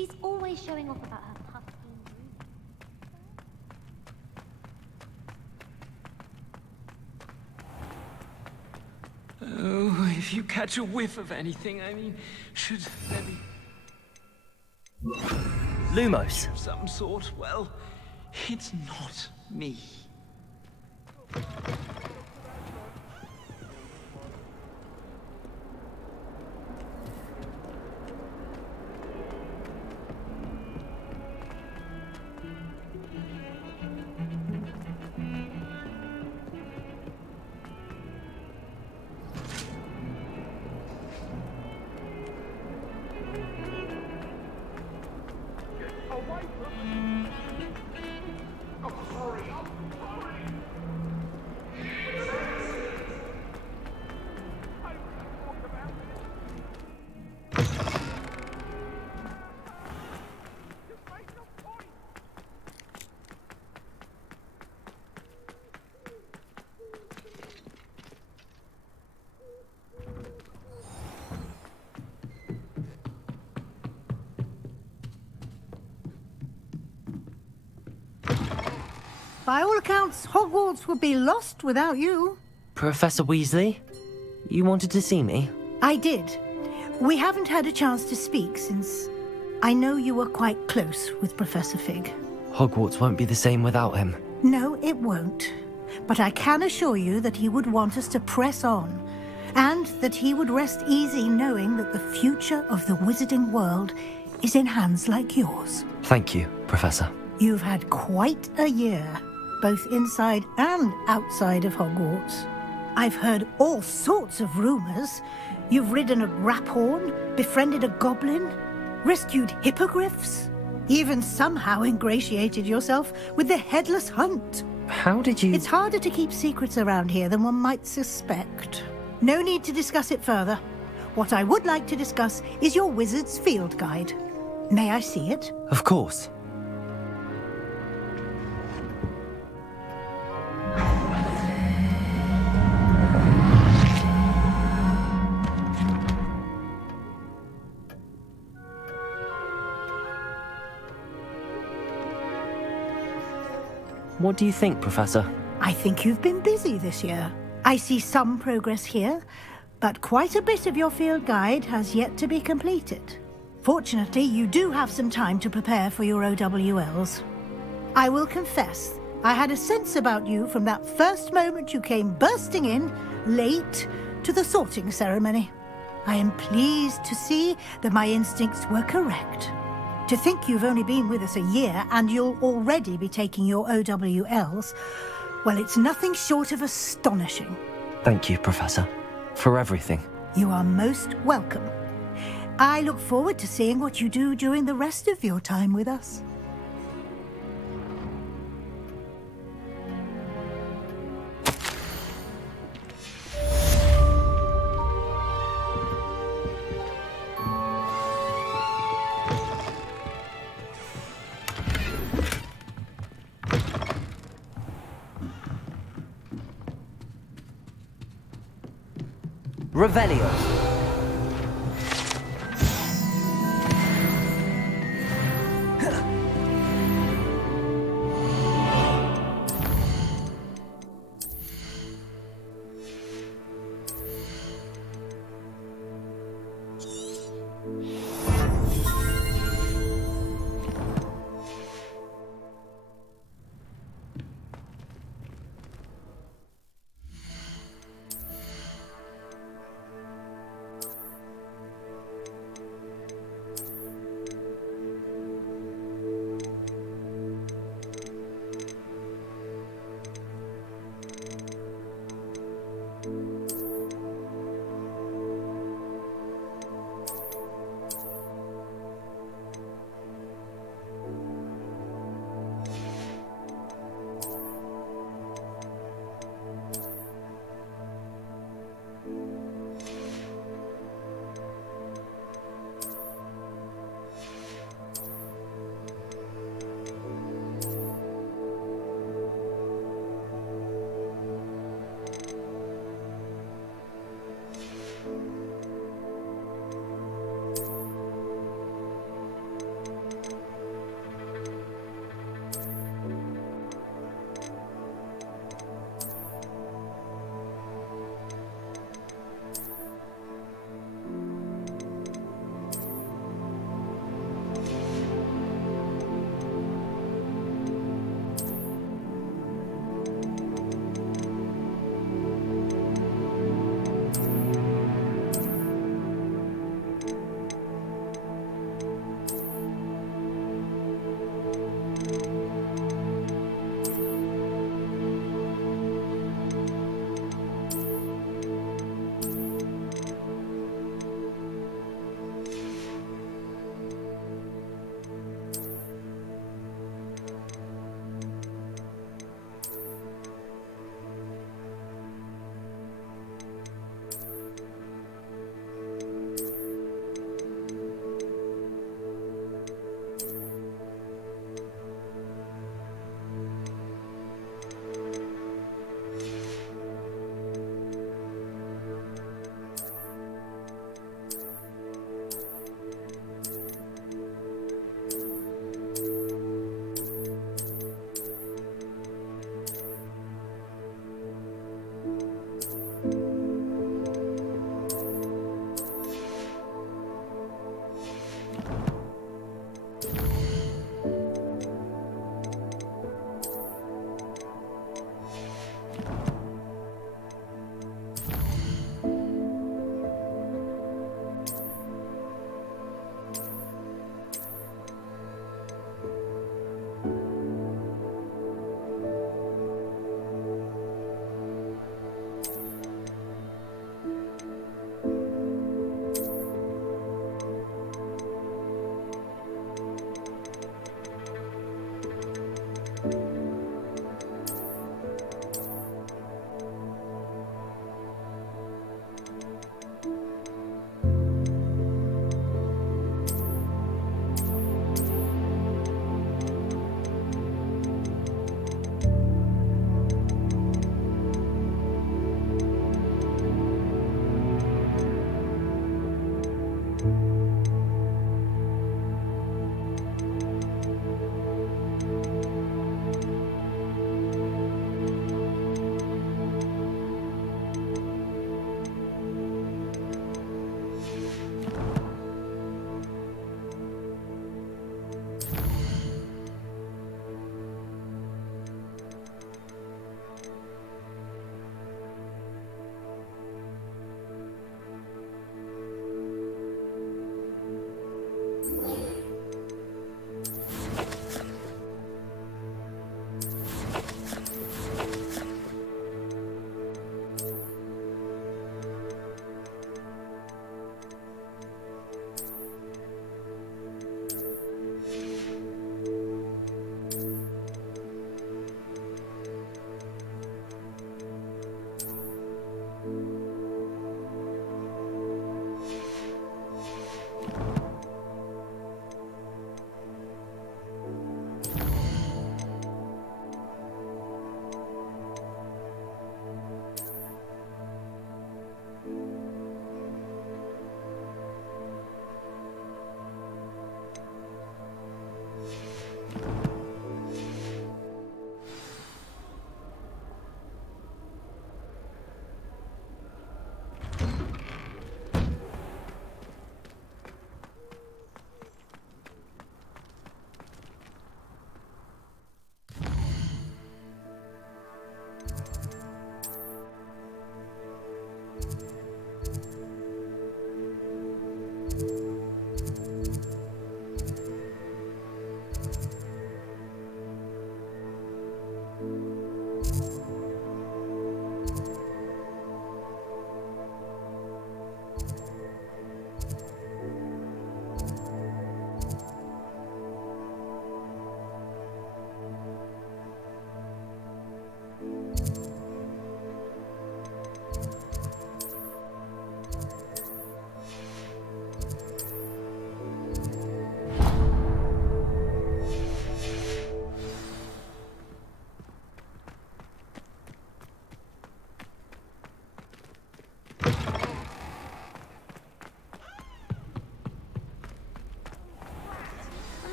She's always showing off about her puffy Oh, if you catch a whiff of anything, I mean, should there be Lumos. of some sort, well, it's not me. By all accounts, Hogwarts would be lost without you. Professor Weasley? You wanted to see me? I did. We haven't had a chance to speak since I know you were quite close with Professor Fig. Hogwarts won't be the same without him. No, it won't. But I can assure you that he would want us to press on, and that he would rest easy knowing that the future of the wizarding world is in hands like yours. Thank you, Professor. You've had quite a year, both inside and outside of Hogwarts. I've heard all sorts of rumors. You've ridden a graphorn, befriended a goblin, rescued hippogriffs, even somehow ingratiated yourself with the Headless Hunt. How did you... It's harder to keep secrets around here than one might suspect. No need to discuss it further. What I would like to discuss is your wizard's field guide. May I see it? Of course. What do you think, Professor? I think you've been busy this year. I see some progress here, but quite a bit of your field guide has yet to be completed. Fortunately, you do have some time to prepare for your OWLs. I will confess, I had a sense about you from that first moment you came bursting in, late, to the sorting ceremony. I am pleased to see that my instincts were correct. To think you've only been with us a year and you'll already be taking your OWLs, well, it's nothing short of astonishing. Thank you, Professor, for everything. You are most welcome. I look forward to seeing what you do during the rest of your time with us. Revelio.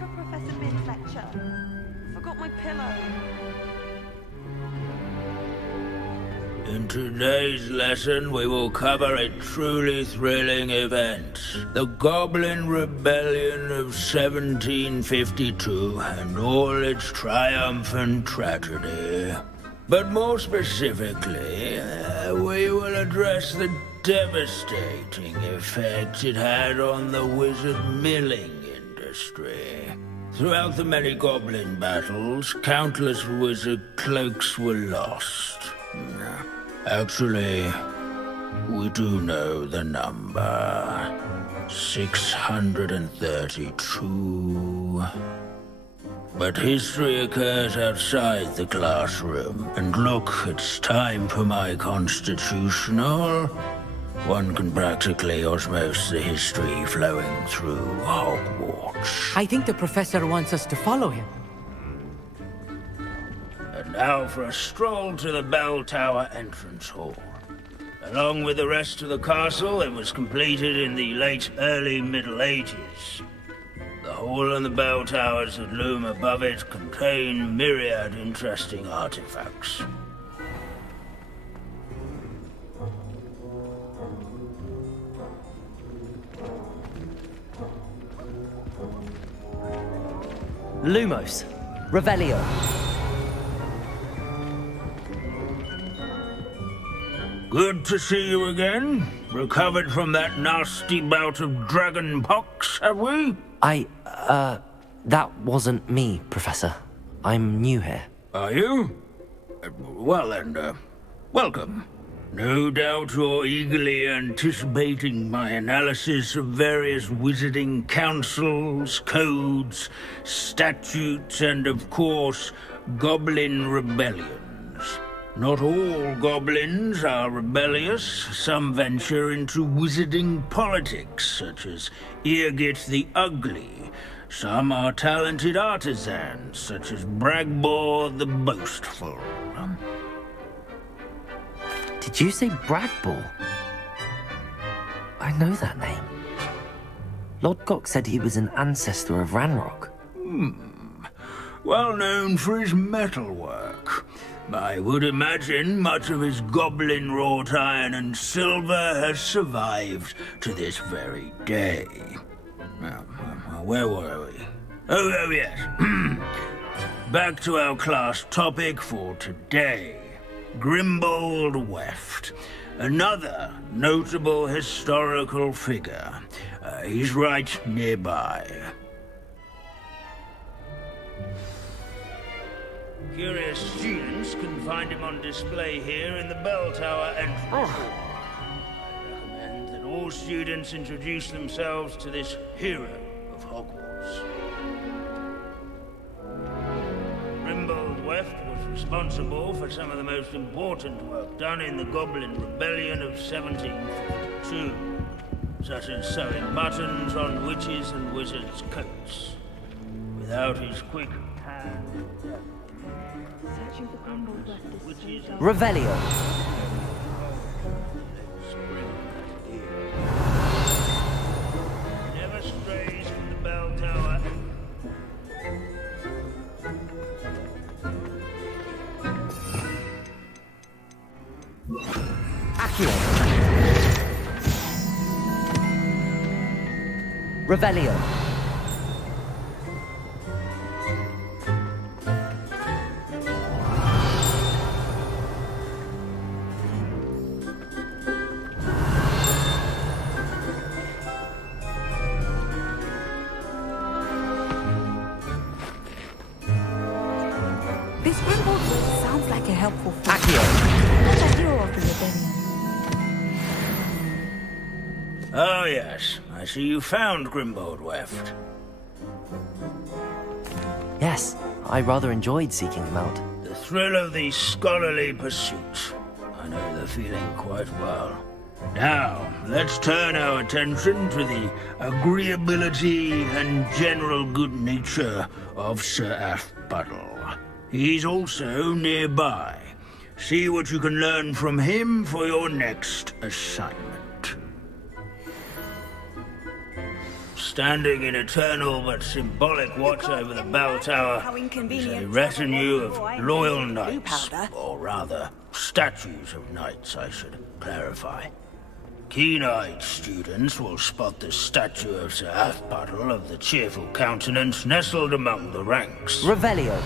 for Professor Bin's lecture? Forgot my pillow. In today's lesson, we will cover a truly thrilling event. The Goblin Rebellion of 1752 and all its triumphant tragedy. But more specifically, we will address the devastating effect it had on the wizard milling industry. Throughout the many goblin battles, countless wizard cloaks were lost. Actually, we do know the number. 632. But history occurs outside the classroom. And look, it's time for my constitutional. One can practically osmose the history flowing through Hogwarts. I think the professor wants us to follow him. And now for a stroll to the bell tower entrance hall. Along with the rest of the castle, it was completed in the late early Middle Ages. The hall and the bell towers that loom above it contain myriad interesting artifacts. Lumos, Revelio. Good to see you again. Recovered from that nasty bout of dragon pox, have we? That wasn't me, Professor. I'm new here. Are you? Well then, welcome. No doubt you're eagerly anticipating my analysis of various wizarding councils, codes, statutes, and of course, goblin rebellions. Not all goblins are rebellious. Some venture into wizarding politics, such as Eargit the Ugly. Some are talented artisans, such as Bragbor the Boastful. Did you say Bragbor? I know that name. Lord Gok said he was an ancestor of Ranrock. Well known for his metalwork. I would imagine much of his goblin wrought iron and silver has survived to this very day. Where were we? Oh yes. Back to our class topic for today. Grimbold Weft. Another notable historical figure. He's right nearby. Curious students can find him on display here in the bell tower entrance hall. I recommend that all students introduce themselves to this hero of Hogwarts. Grimbold Weft was responsible for some of the most important work done in the Goblin Rebellion of 1752, such as sewing buttons on witches' and wizards' coats. Without his quick hand... Revelio. Never strays from the bell tower. Accio. Revelio. This Grimbold sounds like a helpful friend. Accio. Not a hero of the rebellion. Oh yes, I see you found Grimbold Weft. Yes, I rather enjoyed seeking him out. The thrill of the scholarly pursuit. I know the feeling quite well. Now, let's turn our attention to the agreeability and general good nature of Sir Aphbuttle. He's also nearby. See what you can learn from him for your next assignment. Standing in eternal but symbolic watch over the bell tower is a retinue of loyal knights, or rather, statues of knights, I should clarify. Keen-eyed students will spot the statue of Sir Afpuddle of the cheerful countenance nestled among the ranks. Revelio.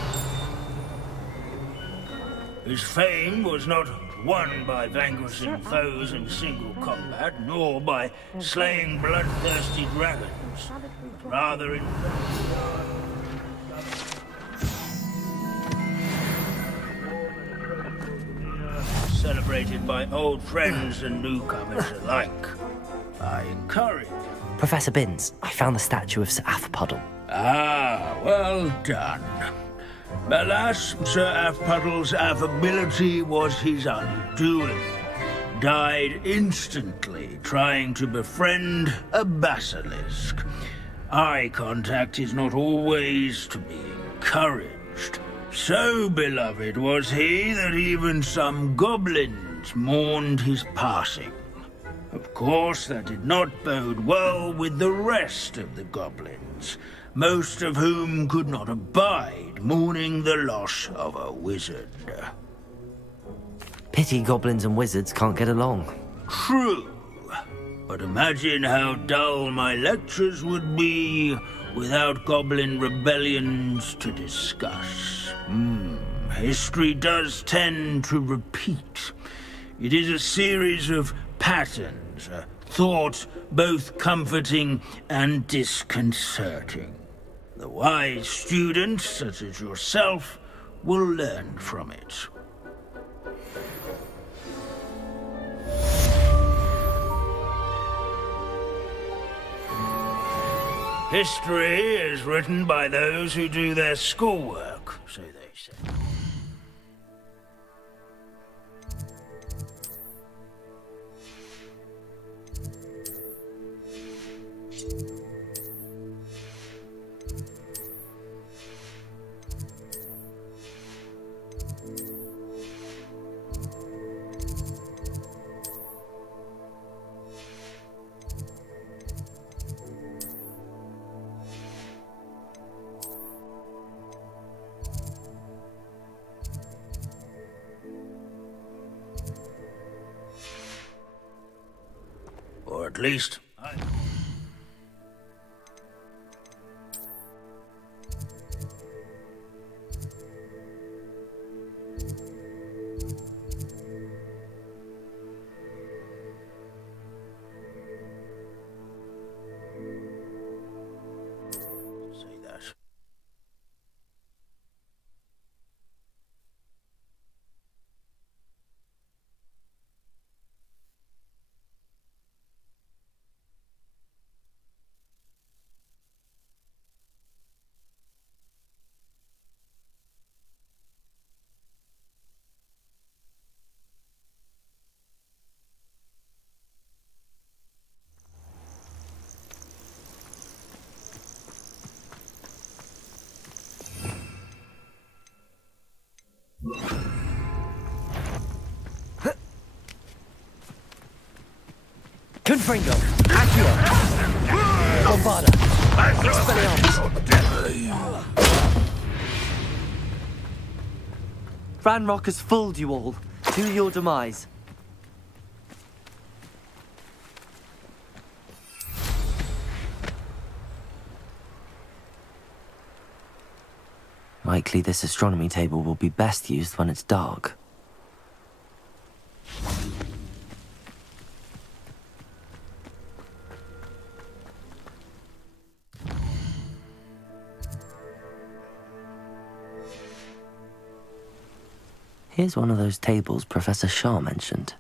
His fame was not won by vanquishing foes in single combat, nor by slaying bloodthirsty dragons, but rather in... celebrated by old friends and newcomers alike. I encourage... Professor Binns, I found the statue of Sir Afpuddle. Ah, well done. Alas, Sir Afpuddle's affability was his undoing. Died instantly trying to befriend a basilisk. Eye contact is not always to be encouraged. So beloved was he that even some goblins mourned his passing. Of course, that did not bode well with the rest of the goblins, most of whom could not abide mourning the loss of a wizard. Pity goblins and wizards can't get along. True. But imagine how dull my lectures would be without goblin rebellions to discuss. History does tend to repeat. It is a series of patterns, a thought both comforting and disconcerting. The wise students, such as yourself, will learn from it. History is written by those who do their schoolwork, so they say. Or at least, say that. Confringo, Accio, Bombada, Expelliarmus. Ranrock has fooled you all. To your demise. Likely this astronomy table will be best used when it's dark. Here's one of those tables Professor Shah mentioned.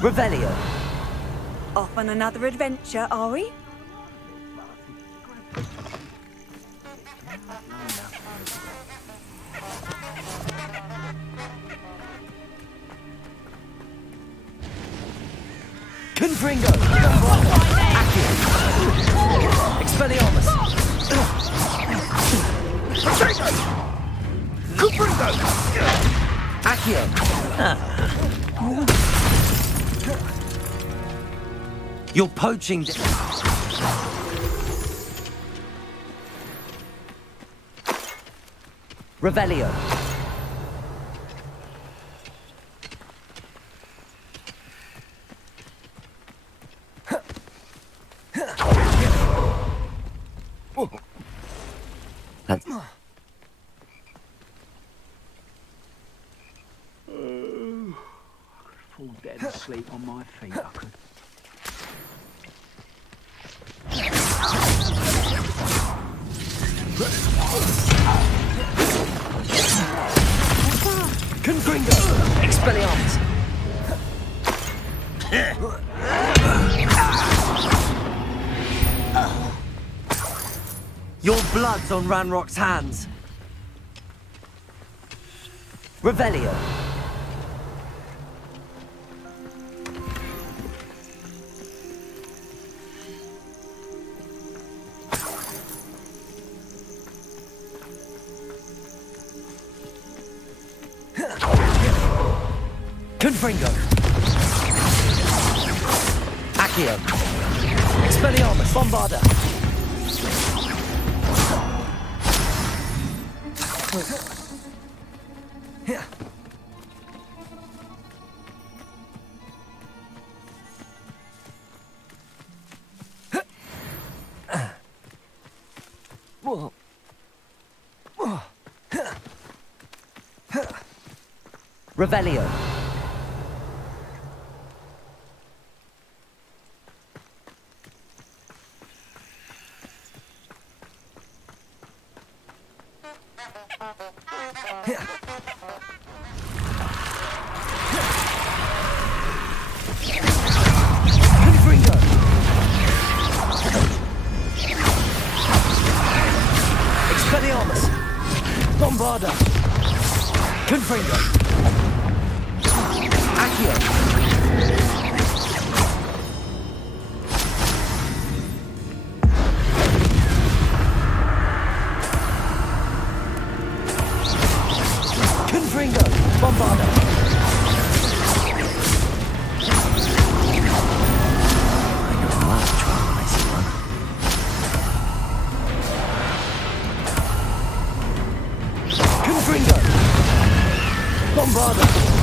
Revelio. Off on another adventure, are we? Confringo! Accio! Expelliarmus! Confringo! Accio! You're poaching... Revelio. That's... Fall dead asleep on my feet, I could. Confringo! Expelliarmus! Your blood's on Ranrock's hands. Revelio. Confringo. Accio. Expelliarmus. Bombarda. Here. Revelio. Confringo. Expelliarmus. Bombarda. Confringo. Accio. Confringo. Bombarda. Confringo. Bombarda.